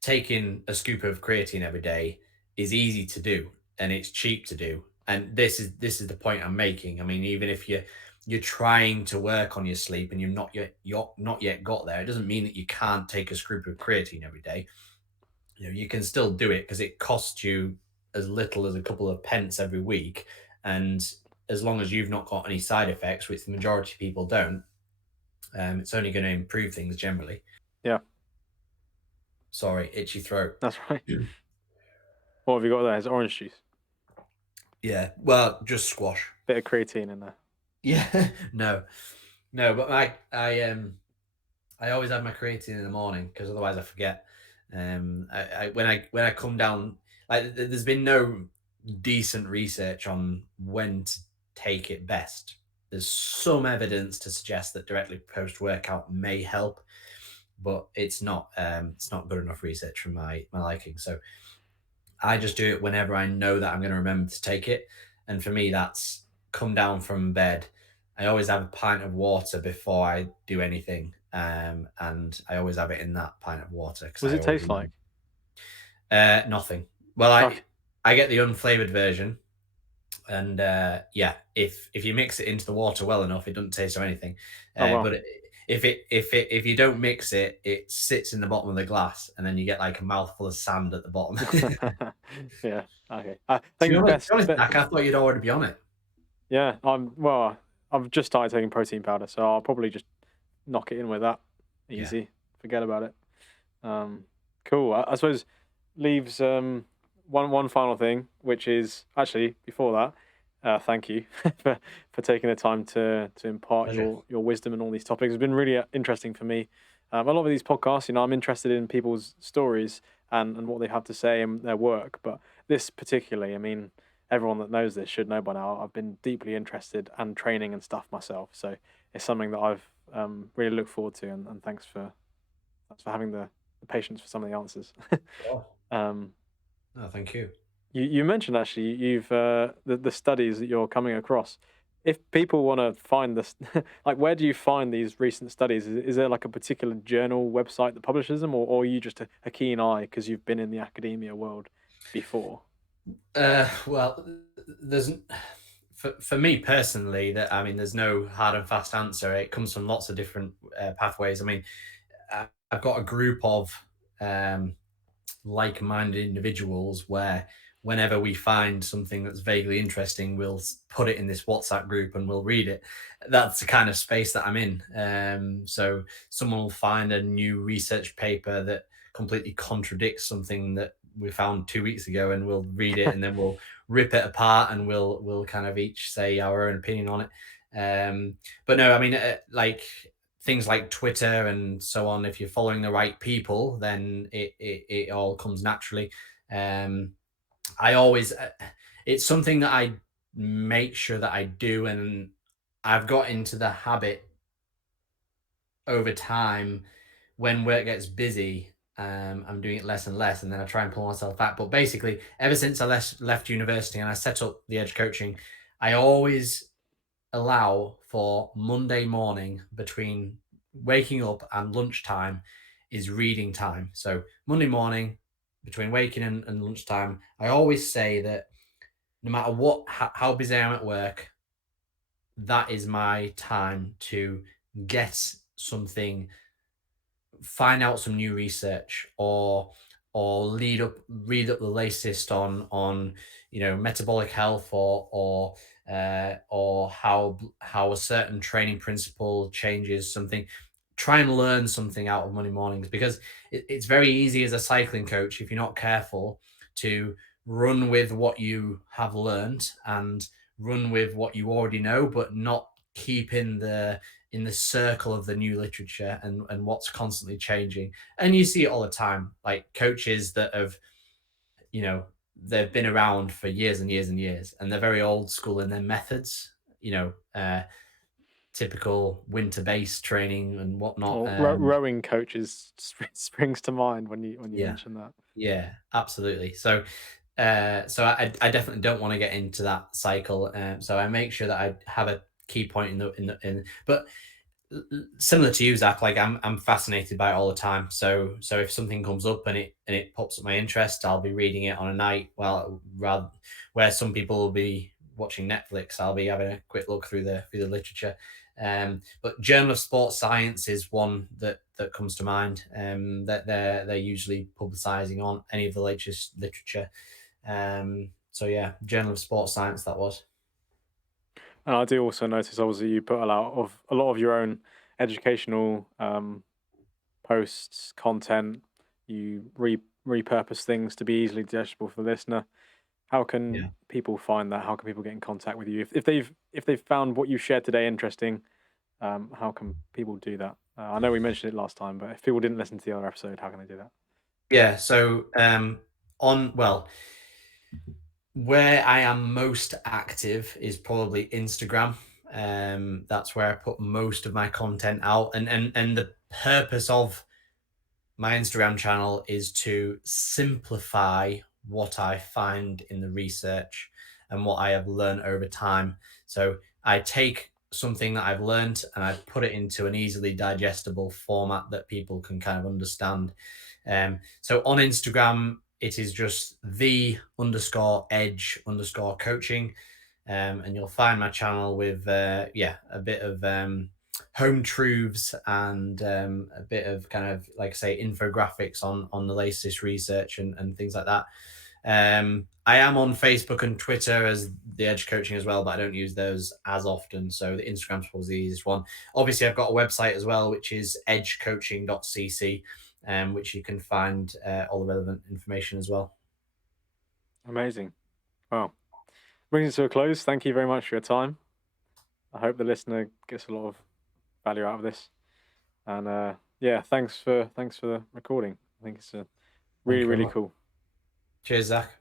taking a scoop of creatine every day is easy to do and it's cheap to do. And this is the point I'm making. I mean, even if you're trying to work on your sleep and you're not yet got there, it doesn't mean that you can't take a scoop of creatine every day. You can still do it because it costs you as little as a couple of pence every week, and as long as you've not got any side effects, which the majority of people don't, it's only going to improve things generally. Yeah, Sorry, itchy throat. that's right. What have you got there? It's orange juice, Yeah, well, just squash. bit of creatine in there. Yeah, no, no, but I always have my creatine in the morning because otherwise I forget. When I come down, like there's been no decent research on when to take it best. There's some evidence to suggest that directly post workout may help, but it's not good enough research for my liking. So I just do it whenever I know that I'm going to remember to take it. And for me, that's come down from bed. I always have a pint of water before I do anything. And I always have it in that pint of water because What does I it always taste like? nothing. Well, Okay. I get the unflavored version, and yeah, if you mix it into the water well enough, it doesn't taste of anything. Oh well. But if you don't mix it, it sits in the bottom of the glass, and then you get like a mouthful of sand at the bottom. Yeah. Okay. I think To be honest, best. Zach, I thought you'd already be on it. Yeah. I've just started taking protein powder, so I'll probably just knock it in with that. Yeah. Easy. Forget about it. Um, cool. I suppose leaves one final thing, which is actually before that. Thank you for taking the time to impart Pleasure. your wisdom and all these topics. It's been really interesting for me. A lot of these podcasts, I'm interested in people's stories and what they have to say and their work. But this particularly, I mean, everyone that knows this should know by now. I've been deeply interested and training and stuff myself. So it's something that I've really looked forward to. And thanks for having the patience for some of the answers. Oh, um, no, thank you. you mentioned actually you've the studies that you're coming across. If people want to find this, like where do you find these recent studies? Is there like a particular journal website that publishes them, or are you just a keen eye because you've been in the academia world before? Well, there's for me personally that I mean, there's no hard and fast answer. It comes from lots of different pathways. I mean, I've got a group of um, like-minded individuals where whenever we find something that's vaguely interesting, we'll put it in this WhatsApp group and we'll read it. That's the kind of space that I'm in. So someone will find a new research paper that completely contradicts something that we found 2 weeks ago, and we'll read it and then we'll rip it apart and we'll kind of each say our own opinion on it. But no, I mean, like things like Twitter and so on, if you're following the right people, then it all comes naturally. Um, I always, it's something that I make sure that I do, and I've got into the habit over time when work gets busy. I'm doing it less and less, and then I try and pull myself back. But basically, ever since I left university and I set up the edge coaching, I always allow for Monday morning between waking up and lunchtime is reading time. So Monday morning between waking and lunchtime, I always say that no matter how busy I am at work, that is my time to get something, find out some new research, or read up the latest on metabolic health, or how a certain training principle changes something. Try and learn something out of Monday mornings, because it's very easy as a cycling coach, if you're not careful, to run with what you have learned and run with what you already know, but not keep in the circle of the new literature and what's constantly changing. And you see it all the time, like coaches that have, you know, they've been around for years and years and years, and they're very old school in their methods, you know, typical winter based training and whatnot. Or rowing coaches springs to mind when you Yeah, mention that. yeah, absolutely. So I definitely don't want to get into that cycle. So I make sure that I have a key point but similar to you, Zach, like I'm fascinated by it all the time. So if something comes up and it pops up my interest, I'll be reading it on a night. Well, rather where some people will be watching Netflix, I'll be having a quick look through the literature. But Journal of Sports Science is one that comes to mind. That they're usually publicising on any of the latest literature. So yeah, Journal of Sports Science that was. And I do also notice, obviously, you put a lot of your own educational posts, content. You repurpose things to be easily digestible for the listener. How can Yeah. people find that? How can people get in contact with you if they've found what you shared today interesting? How can people do that? I know we mentioned it last time, but if people didn't listen to the other episode, how can they do that? Yeah. So on well, where I am most active is probably Instagram. That's where I put most of my content out, and the purpose of my Instagram channel is to simplify what I find in the research and what I have learned over time. So I take something that I've learned and I put it into an easily digestible format that people can kind of understand. So on Instagram, it is just the underscore edge underscore coaching. And you'll find my channel with a bit of home truths and a bit of kind of, like I say, infographics on the latest research and things like that. I am on Facebook and Twitter as the Edge Coaching as well, but I don't use those as often. So the Instagram's probably the easiest one. Obviously, I've got a website as well, which is edgecoaching.cc, which you can find all the relevant information as well. Amazing. Wow. Brings it to a close. Thank you very much for your time. I hope the listener gets a lot of value out of this. And yeah, thanks for the recording. I think it's Thank you very really much. cool. Cheers, Zach.